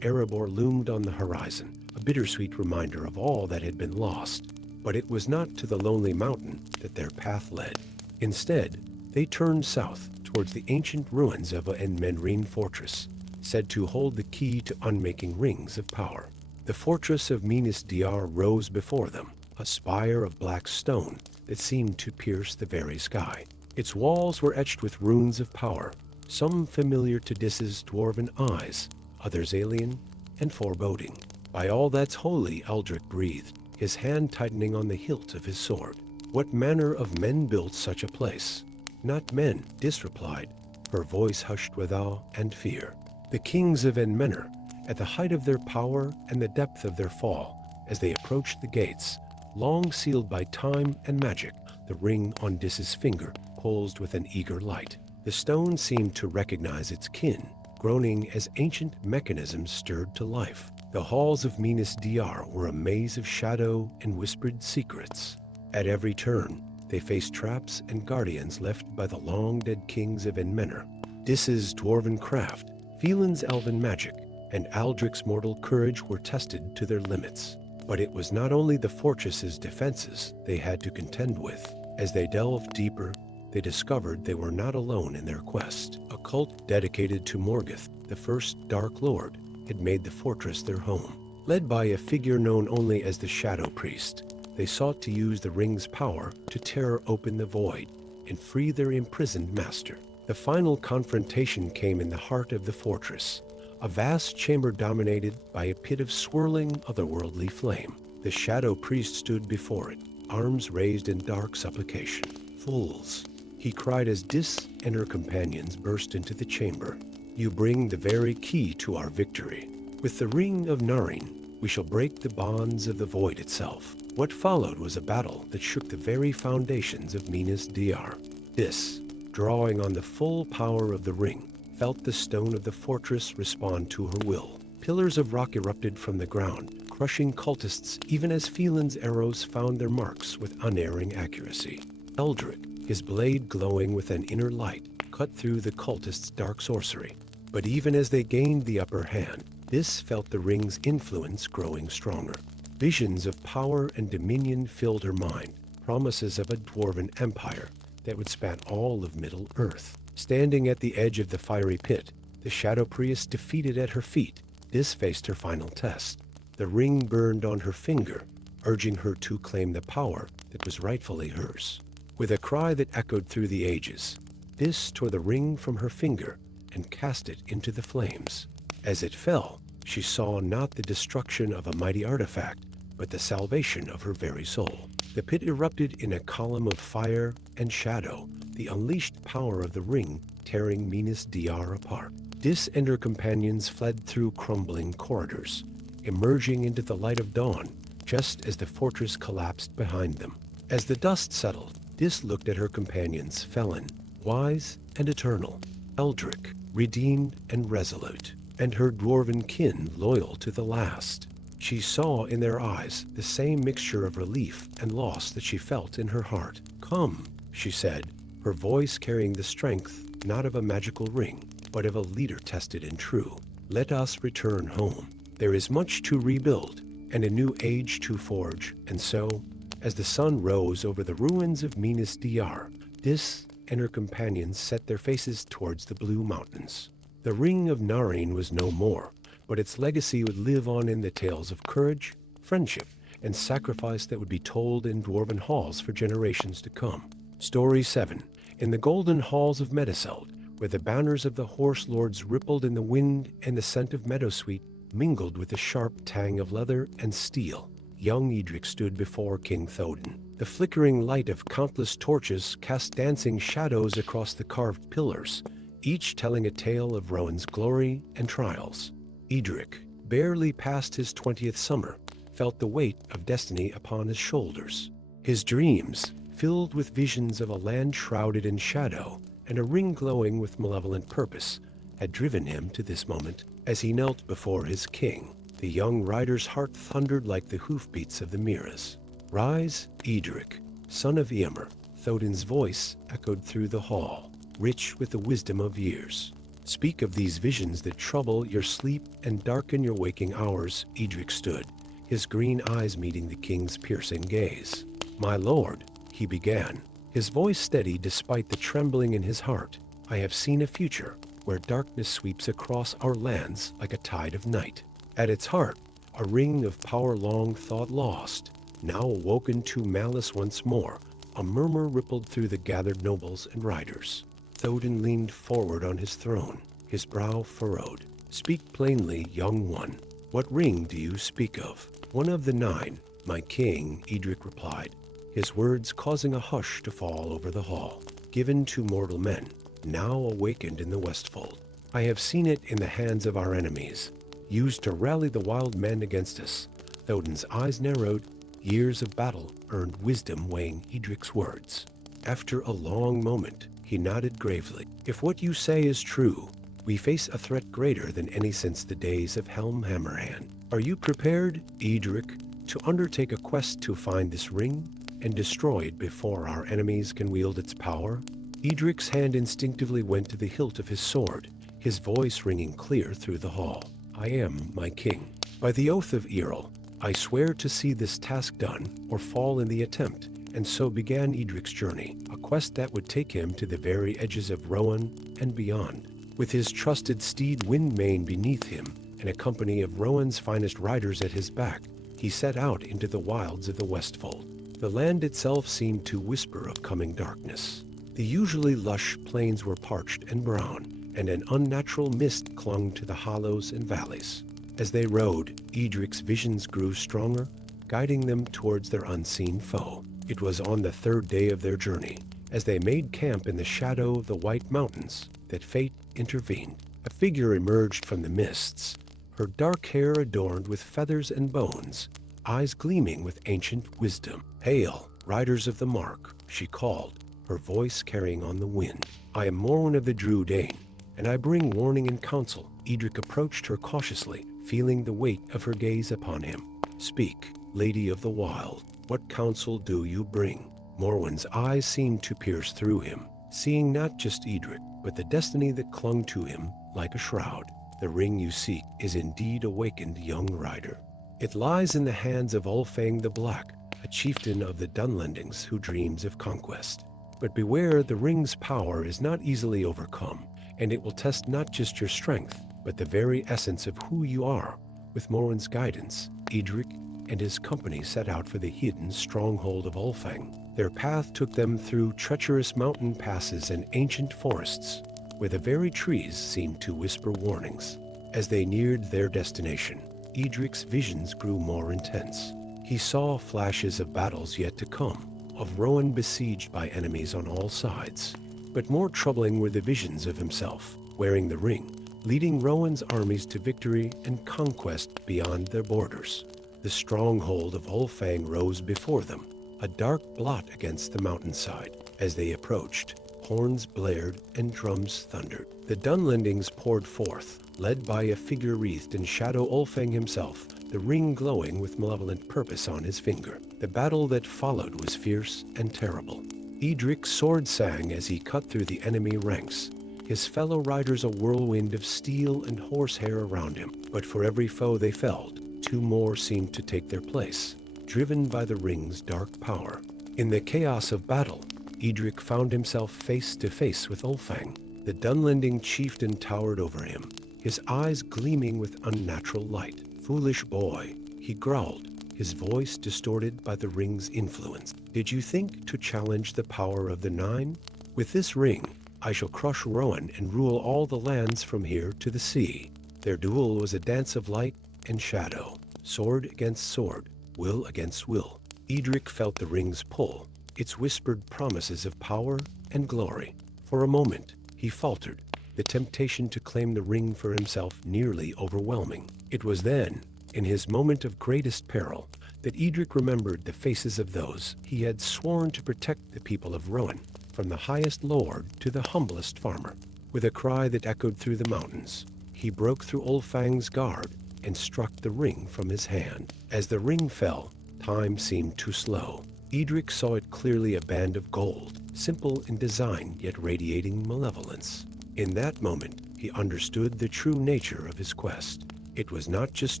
Erebor loomed on the horizon, a bittersweet reminder of all that had been lost. But it was not to the lonely mountain that their path led. Instead, they turned south towards the ancient ruins of an Menrine fortress, said to hold the key to unmaking rings of power. The fortress of Minas Diyar rose before them, a spire of black stone that seemed to pierce the very sky. Its walls were etched with runes of power, some familiar to Dis's dwarven eyes, others alien and foreboding. "By all that's holy," Eldrick breathed, his hand tightening on the hilt of his sword. "What manner of men built such a place?" "Not men," Dis replied, her voice hushed with awe and fear. "The kings of Enmenor, at the height of their power and the depth of their fall, as they approached the gates, long sealed by time and magic." The ring on Dis's finger pulsed with an eager light. The stone seemed to recognize its kin, groaning as ancient mechanisms stirred to life. The halls of Minas Diyar were a maze of shadow and whispered secrets. At every turn, they faced traps and guardians left by the long-dead kings of Enmenor. Dis's dwarven craft, Phelan's elven magic, and Aldrich's mortal courage were tested to their limits. But it was not only the fortress's defenses they had to contend with. As they delved deeper, they discovered they were not alone in their quest. A cult dedicated to Morgoth, the first Dark Lord, had made the fortress their home. Led by a figure known only as the Shadow Priest, they sought to use the ring's power to tear open the void and free their imprisoned master. The final confrontation came in the heart of the fortress, a vast chamber dominated by a pit of swirling, otherworldly flame. The Shadow Priest stood before it, arms raised in dark supplication. "Fools," he cried as Dis and her companions burst into the chamber. "You bring the very key to our victory. With the ring of Naryn, we shall break the bonds of the void itself." What followed was a battle that shook the very foundations of Minas Diyar. Dis, drawing on the full power of the ring, felt the stone of the fortress respond to her will. Pillars of rock erupted from the ground, crushing cultists even as Phelan's arrows found their marks with unerring accuracy. Eldrick, his blade glowing with an inner light, cut through the cultists' dark sorcery. But even as they gained the upper hand, Dis felt the ring's influence growing stronger. Visions of power and dominion filled her mind, promises of a dwarven empire that would span all of Middle-earth. Standing at the edge of the fiery pit, the Shadow Priest defeated at her feet, Dis faced her final test. The ring burned on her finger, urging her to claim the power that was rightfully hers. With a cry that echoed through the ages, Dis tore the ring from her finger and cast it into the flames. As it fell, she saw not the destruction of a mighty artifact, but the salvation of her very soul. The pit erupted in a column of fire and shadow, the unleashed power of the ring tearing Minas Diyar apart. Dis and her companions fled through crumbling corridors, emerging into the light of dawn just as the fortress collapsed behind them. As the dust settled, Dis looked at her companions, Felon, wise and eternal, Eldrick, redeemed and resolute, and her dwarven kin loyal to the last. She saw in their eyes the same mixture of relief and loss that she felt in her heart. "Come," she said, her voice carrying the strength not of a magical ring, but of a leader tested and true. "Let us return home. There is much to rebuild, and a new age to forge." And so, as the sun rose over the ruins of Minas Diyar, Dis and her companions set their faces towards the blue mountains. The ring of Naryn was no more, but its legacy would live on in the tales of courage, friendship, and sacrifice that would be told in dwarven halls for generations to come. Story 7. In the golden halls of Meduseld, where the banners of the horse lords rippled in the wind and the scent of meadowsweet mingled with the sharp tang of leather and steel, young Edric stood before King Thodin. The flickering light of countless torches cast dancing shadows across the carved pillars, each telling a tale of Rohan's glory and trials. Edric, barely past his 20th summer, felt the weight of destiny upon his shoulders. His dreams, filled with visions of a land shrouded in shadow and a ring glowing with malevolent purpose had driven him to this moment. As he knelt before his king, the young rider's heart thundered like the hoofbeats of the Miras. "Rise, Edric, son of Ymir." Thodin's voice echoed through the hall, rich with the wisdom of years. "Speak of these visions that trouble your sleep and darken your waking hours." Edric stood, his green eyes meeting the king's piercing gaze. "My lord," he began, his voice steady despite the trembling in his heart, "I have seen a future where darkness sweeps across our lands like a tide of night. At its heart, a ring of power long thought lost, now awoken to malice once more." A murmur rippled through the gathered nobles and riders. Thodin leaned forward on his throne, his brow furrowed. "Speak plainly, young one. What ring do you speak of?" "One of the 9, my king," Edric replied, his words causing a hush to fall over the hall. "Given to mortal men, now awakened in the Westfold. I have seen it in the hands of our enemies, used to rally the wild men against us." Thodin's eyes narrowed. Years of battle earned wisdom weighing Edric's words. After a long moment, he nodded gravely. "If what you say is true, we face a threat greater than any since the days of Helm Hammerhand. Are you prepared, Edric, to undertake a quest to find this ring and destroy it before our enemies can wield its power?" Edric's hand instinctively went to the hilt of his sword, his voice ringing clear through the hall. "I am, my king. By the oath of Earl, I swear to see this task done or fall in the attempt." And so began Edric's journey, a quest that would take him to the very edges of Rohan and beyond. With his trusted steed Windmane beneath him and a company of Rohan's finest riders at his back, he set out into the wilds of the Westfold. The land itself seemed to whisper of coming darkness. The usually lush plains were parched and brown, and an unnatural mist clung to the hollows and valleys. As they rode, Edric's visions grew stronger, guiding them towards their unseen foe. It was on the 3rd day of their journey, as they made camp in the shadow of the White Mountains, that fate intervened. A figure emerged from the mists, her dark hair adorned with feathers and bones, eyes gleaming with ancient wisdom. "Hail, riders of the Mark," she called, her voice carrying on the wind. "I am Morwen of the Drúdain, and I bring warning and counsel." Edric approached her cautiously, feeling the weight of her gaze upon him. "Speak, Lady of the Wild, what counsel do you bring?" Morwen's eyes seemed to pierce through him, seeing not just Edric, but the destiny that clung to him like a shroud. "The ring you seek is indeed awakened, young rider. It lies in the hands of Ulfang the Black, a chieftain of the Dunlendings who dreams of conquest. But beware, the ring's power is not easily overcome, and it will test not just your strength, but the very essence of who you are." With Morwen's guidance, Edric and his company set out for the hidden stronghold of Ulfang. Their path took them through treacherous mountain passes and ancient forests, where the very trees seemed to whisper warnings. As they neared their destination, Edric's visions grew more intense. He saw flashes of battles yet to come, of Rohan besieged by enemies on all sides. But more troubling were the visions of himself, wearing the ring, leading Rohan's armies to victory and conquest beyond their borders. The stronghold of Ulfang rose before them, a dark blot against the mountainside. As they approached, horns blared and drums thundered. The Dunlendings poured forth, led by a figure wreathed in shadow, Ulfang himself, the ring glowing with malevolent purpose on his finger. The battle that followed was fierce and terrible. Edric's sword sang as he cut through the enemy ranks, his fellow riders a whirlwind of steel and horsehair around him. But for every foe they felled, 2 more seemed to take their place, driven by the ring's dark power. In the chaos of battle, Edric found himself face to face with Ulfang. The Dunlending chieftain towered over him, his eyes gleaming with unnatural light. "Foolish boy," he growled, his voice distorted by the ring's influence. "Did you think to challenge the power of the 9? With this ring, I shall crush Rohan and rule all the lands from here to the sea." Their duel was a dance of light and shadow, sword against sword, will against will. Edric felt the ring's pull, its whispered promises of power and glory. For a moment, he faltered, the temptation to claim the ring for himself nearly overwhelming. It was then, in his moment of greatest peril, that Edric remembered the faces of those he had sworn to protect, the people of Rohan. from the highest lord to the humblest farmer. With a cry that echoed through the mountains, he broke through Ulfang's guard and struck the ring from his hand. As the ring fell, time seemed too slow. Edric saw it clearly, a band of gold, simple in design yet radiating malevolence. In that moment, he understood the true nature of his quest. It was not just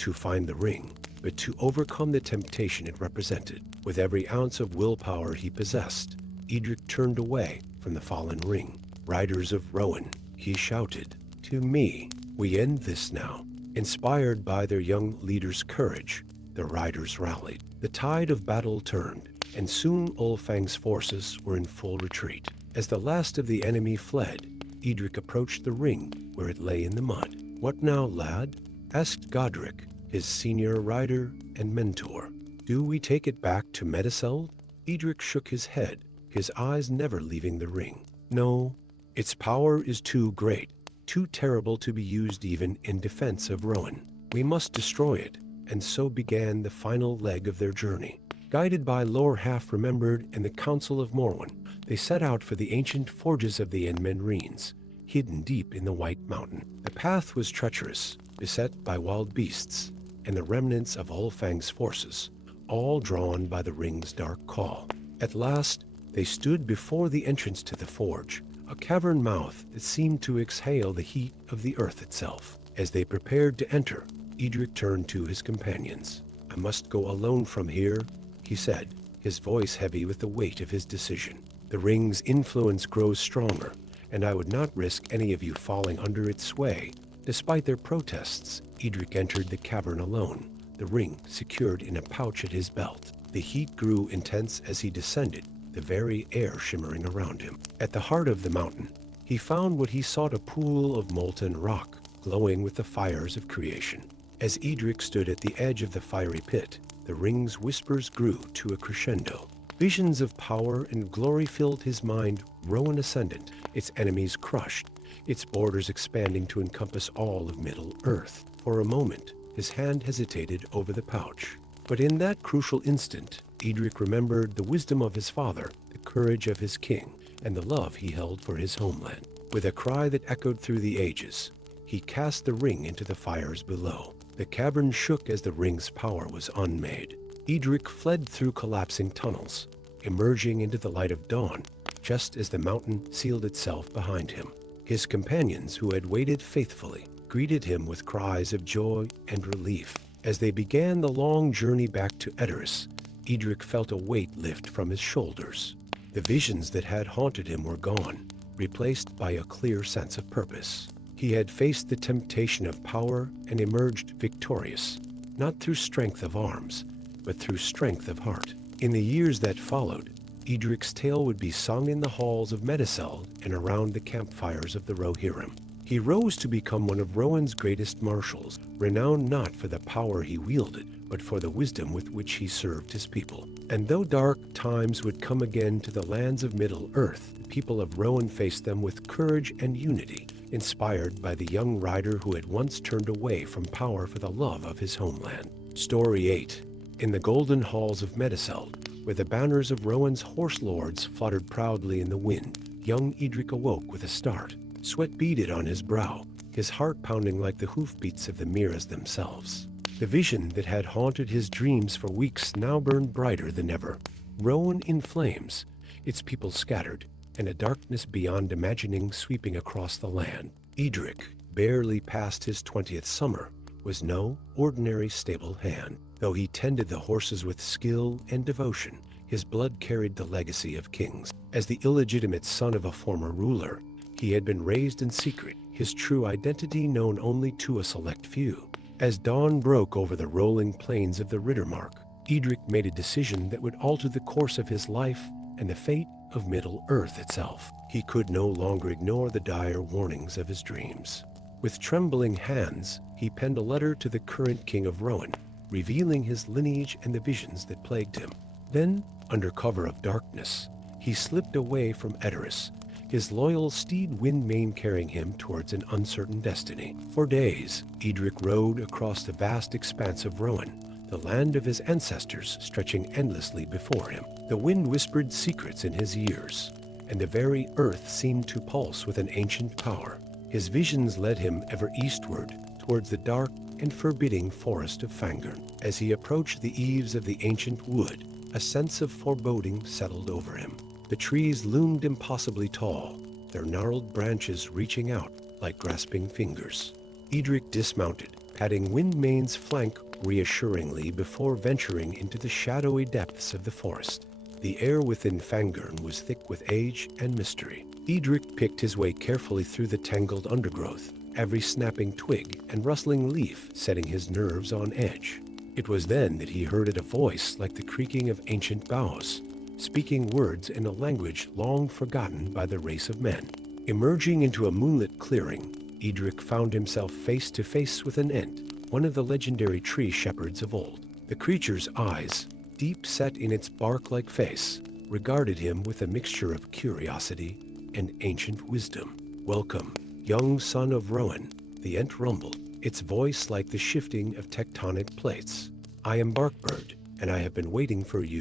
to find the ring, but to overcome the temptation it represented. With every ounce of willpower he possessed, Edric turned away from the fallen ring. "Riders of Rohan," he shouted, "to me. We end this now." Inspired by their young leader's courage, the riders rallied. The tide of battle turned, and soon Ulfang's forces were in full retreat. As the last of the enemy fled, Edric approached the ring where it lay in the mud. "What now, lad?" asked Godric, his senior rider and mentor. "Do we take it back to Medicel?" Edric shook his head, his eyes never leaving the ring. "No, its power is too great, too terrible to be used even in defense of Rohan. We must destroy it." And so began the final leg of their journey. Guided by lore half remembered and the Council of Morwen, they set out for the ancient forges of the Enmenrenes, hidden deep in the White Mountain. The path was treacherous, beset by wild beasts, and the remnants of Ulfang's forces, all drawn by the ring's dark call. At last, they stood before the entrance to the forge, a cavern mouth that seemed to exhale the heat of the earth itself. As they prepared to enter, Edric turned to his companions. "I must go alone from here," he said, his voice heavy with the weight of his decision. "The ring's influence grows stronger, and I would not risk any of you falling under its sway." Despite their protests, Edric entered the cavern alone, the ring secured in a pouch at his belt. The heat grew intense as he descended, the very air shimmering around him. At the heart of the mountain, he found what he sought, a pool of molten rock, glowing with the fires of creation. As Edric stood at the edge of the fiery pit, the ring's whispers grew to a crescendo. Visions of power and glory filled his mind. Rohan ascendant, its enemies crushed, its borders expanding to encompass all of Middle-earth. For a moment, his hand hesitated over the pouch. But in that crucial instant, Edric remembered the wisdom of his father, the courage of his king, and the love he held for his homeland. With a cry that echoed through the ages, he cast the ring into the fires below. The cavern shook as the ring's power was unmade. Edric fled through collapsing tunnels, emerging into the light of dawn, just as the mountain sealed itself behind him. His companions, who had waited faithfully, greeted him with cries of joy and relief. As they began the long journey back to Edoras, Edric felt a weight lift from his shoulders. The visions that had haunted him were gone, replaced by a clear sense of purpose. He had faced the temptation of power and emerged victorious, not through strength of arms, but through strength of heart. In the years that followed, Edric's tale would be sung in the halls of Medicel and around the campfires of the Rohirrim. He rose to become one of Rohan's greatest marshals, renowned not for the power he wielded, but for the wisdom with which he served his people. And though dark times would come again to the lands of Middle-earth, the people of Rohan faced them with courage and unity, inspired by the young rider who had once turned away from power for the love of his homeland. Story 8. In the golden halls of Medicel, where the banners of Rohan's horse lords fluttered proudly in the wind, young Edric awoke with a start. Sweat beaded on his brow, his heart pounding like the hoofbeats of the Miras themselves. The vision that had haunted his dreams for weeks now burned brighter than ever. Rohan in flames, its people scattered, and a darkness beyond imagining sweeping across the land. Edric, barely past his 20th summer, was no ordinary stable hand. Though he tended the horses with skill and devotion, his blood carried the legacy of kings. As the illegitimate son of a former ruler, he had been raised in secret, his true identity known only to a select few. As dawn broke over the rolling plains of the Riddermark, Edric made a decision that would alter the course of his life and the fate of Middle-earth itself. He could no longer ignore the dire warnings of his dreams. With trembling hands, he penned a letter to the current king of Rohan, revealing his lineage and the visions that plagued him. Then, under cover of darkness, he slipped away from Edoras, his loyal steed Windmane carrying him towards an uncertain destiny. For days, Edric rode across the vast expanse of Rohan, the land of his ancestors stretching endlessly before him. The wind whispered secrets in his ears, and the very earth seemed to pulse with an ancient power. His visions led him ever eastward, towards the dark and forbidding forest of Fangorn. As he approached the eaves of the ancient wood, a sense of foreboding settled over him. The trees loomed impossibly tall, their gnarled branches reaching out like grasping fingers. Edric dismounted, patting Windmane's flank reassuringly before venturing into the shadowy depths of the forest. The air within Fangorn was thick with age and mystery. Edric picked his way carefully through the tangled undergrowth, every snapping twig and rustling leaf setting his nerves on edge. It was then that he heard a voice like the creaking of ancient boughs, speaking words in a language long forgotten by the race of men. Emerging into a moonlit clearing, Edric found himself face to face with an Ent, one of the legendary tree shepherds of old. The creature's eyes, deep set in its bark-like face, regarded him with a mixture of curiosity and ancient wisdom. "Welcome, young son of Rohan," the Ent rumbled, its voice like the shifting of tectonic plates. "I am Barkbird, and I have been waiting for you."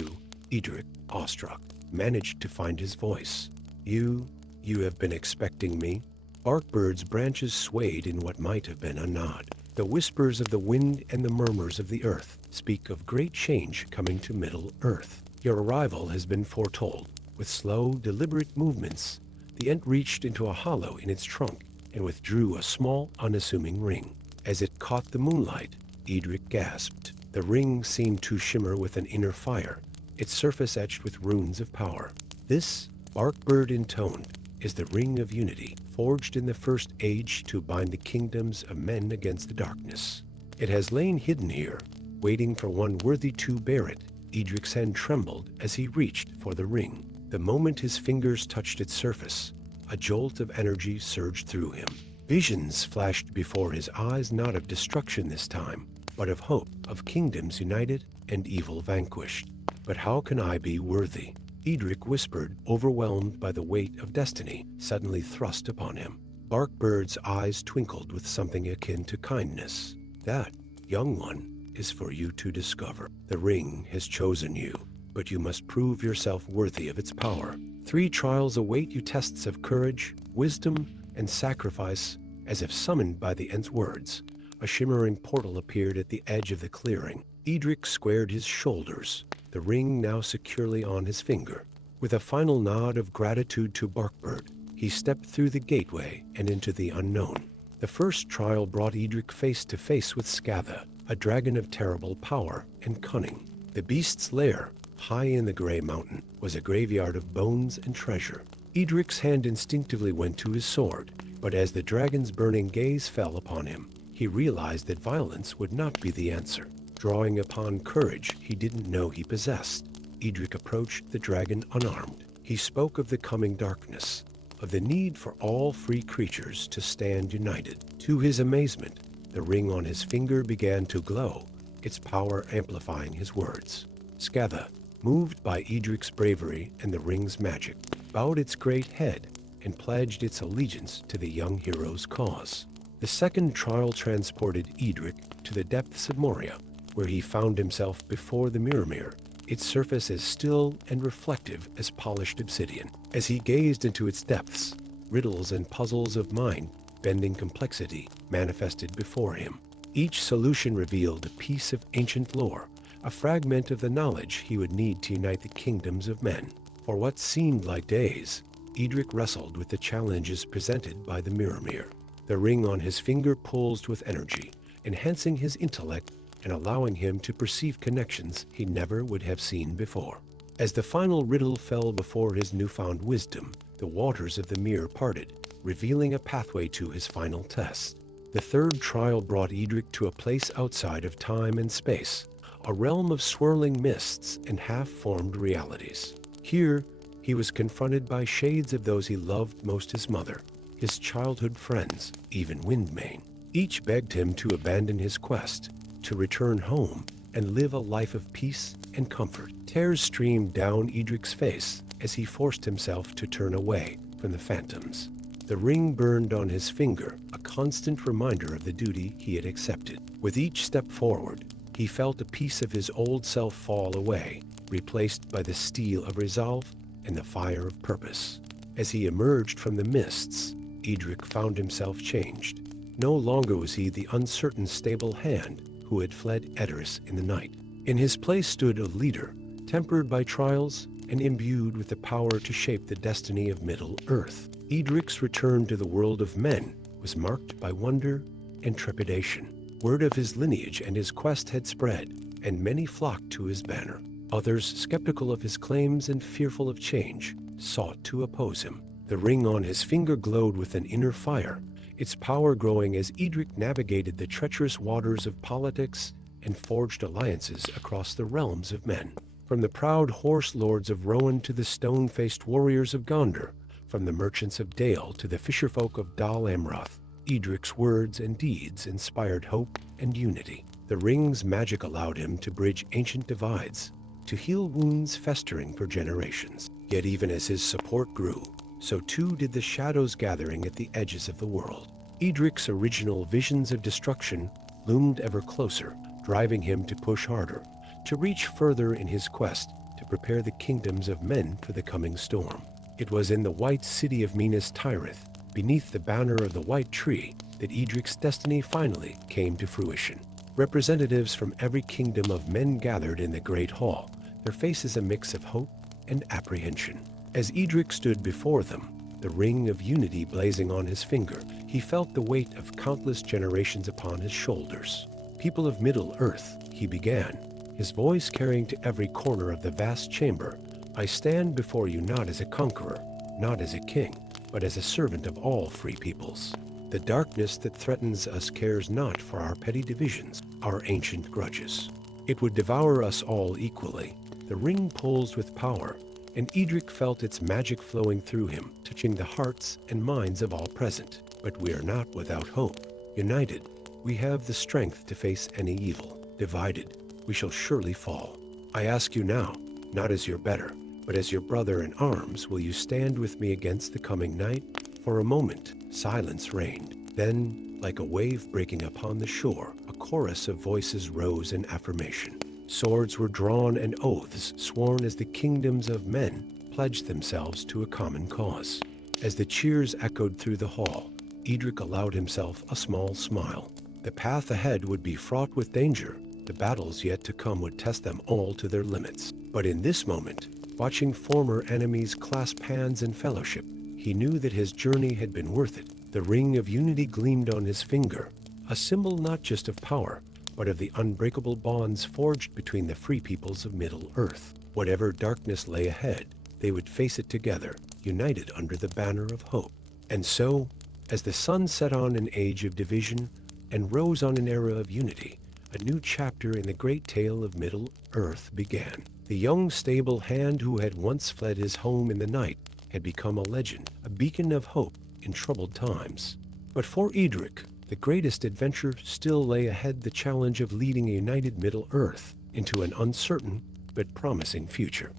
Edric, awestruck, managed to find his voice. You have been expecting me?" Barkbird's branches swayed in what might have been a nod. The whispers of the wind and the murmurs of the earth speak of great change coming to Middle-earth. Your arrival has been foretold. With slow, deliberate movements, the Ent reached into a hollow in its trunk and withdrew a small, unassuming ring. As it caught the moonlight, Edric gasped. The ring seemed to shimmer with an inner fire, its surface etched with runes of power. "This," Barkbird intoned, "is the Ring of Unity, forged in the First Age to bind the kingdoms of men against the darkness. It has lain hidden here, waiting for one worthy to bear it." Edric's hand trembled as he reached for the ring. The moment his fingers touched its surface, a jolt of energy surged through him. Visions flashed before his eyes, not of destruction this time, but of hope, of kingdoms united and evil vanquished. "But how can I be worthy?" Edric whispered, overwhelmed by the weight of destiny suddenly thrust upon him. Barkbird's eyes twinkled with something akin to kindness. "That, young one, is for you to discover. The ring has chosen you, but you must prove yourself worthy of its power. 3 trials await you, tests of courage, wisdom, and sacrifice." As if summoned by the Ent's words, a shimmering portal appeared at the edge of the clearing. Edric squared his shoulders, the ring now securely on his finger. With a final nod of gratitude to Barkbird, he stepped through the gateway and into the unknown. The first trial brought Edric face to face with Scatha, a dragon of terrible power and cunning. The beast's lair, high in the gray mountain, was a graveyard of bones and treasure. Edric's hand instinctively went to his sword, but as the dragon's burning gaze fell upon him, he realized that violence would not be the answer. Drawing upon courage he didn't know he possessed, Edric approached the dragon unarmed. He spoke of the coming darkness, of the need for all free creatures to stand united. To his amazement, the ring on his finger began to glow, its power amplifying his words. Scatha, moved by Edric's bravery and the ring's magic, bowed its great head and pledged its allegiance to the young hero's cause. The second trial transported Edric to the depths of Moria, where he found himself before the mirror, its surface as still and reflective as polished obsidian. As he gazed into its depths, riddles and puzzles of mind, bending complexity, manifested before him. Each solution revealed a piece of ancient lore, a fragment of the knowledge he would need to unite the kingdoms of men. For what seemed like days, Edric wrestled with the challenges presented by the mirror. The ring on his finger pulsed with energy, enhancing his intellect and allowing him to perceive connections he never would have seen before. As the final riddle fell before his newfound wisdom, the waters of the mirror parted, revealing a pathway to his final test. The third trial brought Edric to a place outside of time and space, a realm of swirling mists and half-formed realities. Here, he was confronted by shades of those he loved most: his mother, his childhood friends, even Windmane. Each begged him to abandon his quest, to return home and live a life of peace and comfort. Tears streamed down Edric's face as he forced himself to turn away from the phantoms. The ring burned on his finger, a constant reminder of the duty he had accepted. With each step forward, he felt a piece of his old self fall away, replaced by the steel of resolve and the fire of purpose. As he emerged from the mists, Edric found himself changed. No longer was he the uncertain, stable hand who had fled Edders in the night. In his place stood a leader, tempered by trials and imbued with the power to shape the destiny of Middle-earth. Edric's return to the world of men was marked by wonder and trepidation. Word of his lineage and his quest had spread, and many flocked to his banner. Others, skeptical of his claims and fearful of change, sought to oppose him. The ring on his finger glowed with an inner fire, its power growing as Edric navigated the treacherous waters of politics and forged alliances across the realms of men. From the proud horse lords of Rohan to the stone-faced warriors of Gondor, from the merchants of Dale to the fisherfolk of Dal Amroth, Edric's words and deeds inspired hope and unity. The ring's magic allowed him to bridge ancient divides, to heal wounds festering for generations. Yet even as his support grew, so too did the shadows gathering at the edges of the world. Edric's original visions of destruction loomed ever closer, driving him to push harder, to reach further in his quest to prepare the kingdoms of men for the coming storm. It was in the white city of Minas Tirith, beneath the banner of the White Tree, that Edric's destiny finally came to fruition. Representatives from every kingdom of men gathered in the Great Hall, their faces a mix of hope and apprehension. As Edric stood before them, the ring of unity blazing on his finger, he felt the weight of countless generations upon his shoulders. People of Middle-earth, he began, his voice carrying to every corner of the vast chamber, I stand before you not as a conqueror, not as a king, but as a servant of all free peoples. The darkness that threatens us cares not for our petty divisions, our ancient grudges. It would devour us all equally. The ring pulsed with power, and Edric felt its magic flowing through him, touching the hearts and minds of all present. But we are not without hope. United, we have the strength to face any evil. Divided, we shall surely fall. I ask you now, not as your better, but as your brother in arms, will you stand with me against the coming night? For a moment, silence reigned. Then, like a wave breaking upon the shore, a chorus of voices rose in affirmation. Swords were drawn and oaths sworn as the kingdoms of men pledged themselves to a common cause. As the cheers echoed through the hall, Edric allowed himself a small smile. The path ahead would be fraught with danger. The battles yet to come would test them all to their limits. But in this moment, watching former enemies clasp hands in fellowship, he knew that his journey had been worth it. The ring of unity gleamed on his finger, a symbol not just of power, but of the unbreakable bonds forged between the free peoples of Middle-earth. Whatever darkness lay ahead, they would face it together, united under the banner of hope. And so, as the sun set on an age of division and rose on an era of unity, a new chapter in the great tale of Middle-earth began. The young, stable hand who had once fled his home in the night had become a legend, a beacon of hope in troubled times. But for Edric, the greatest adventure still lay ahead, the challenge of leading a united Middle-earth into an uncertain but promising future.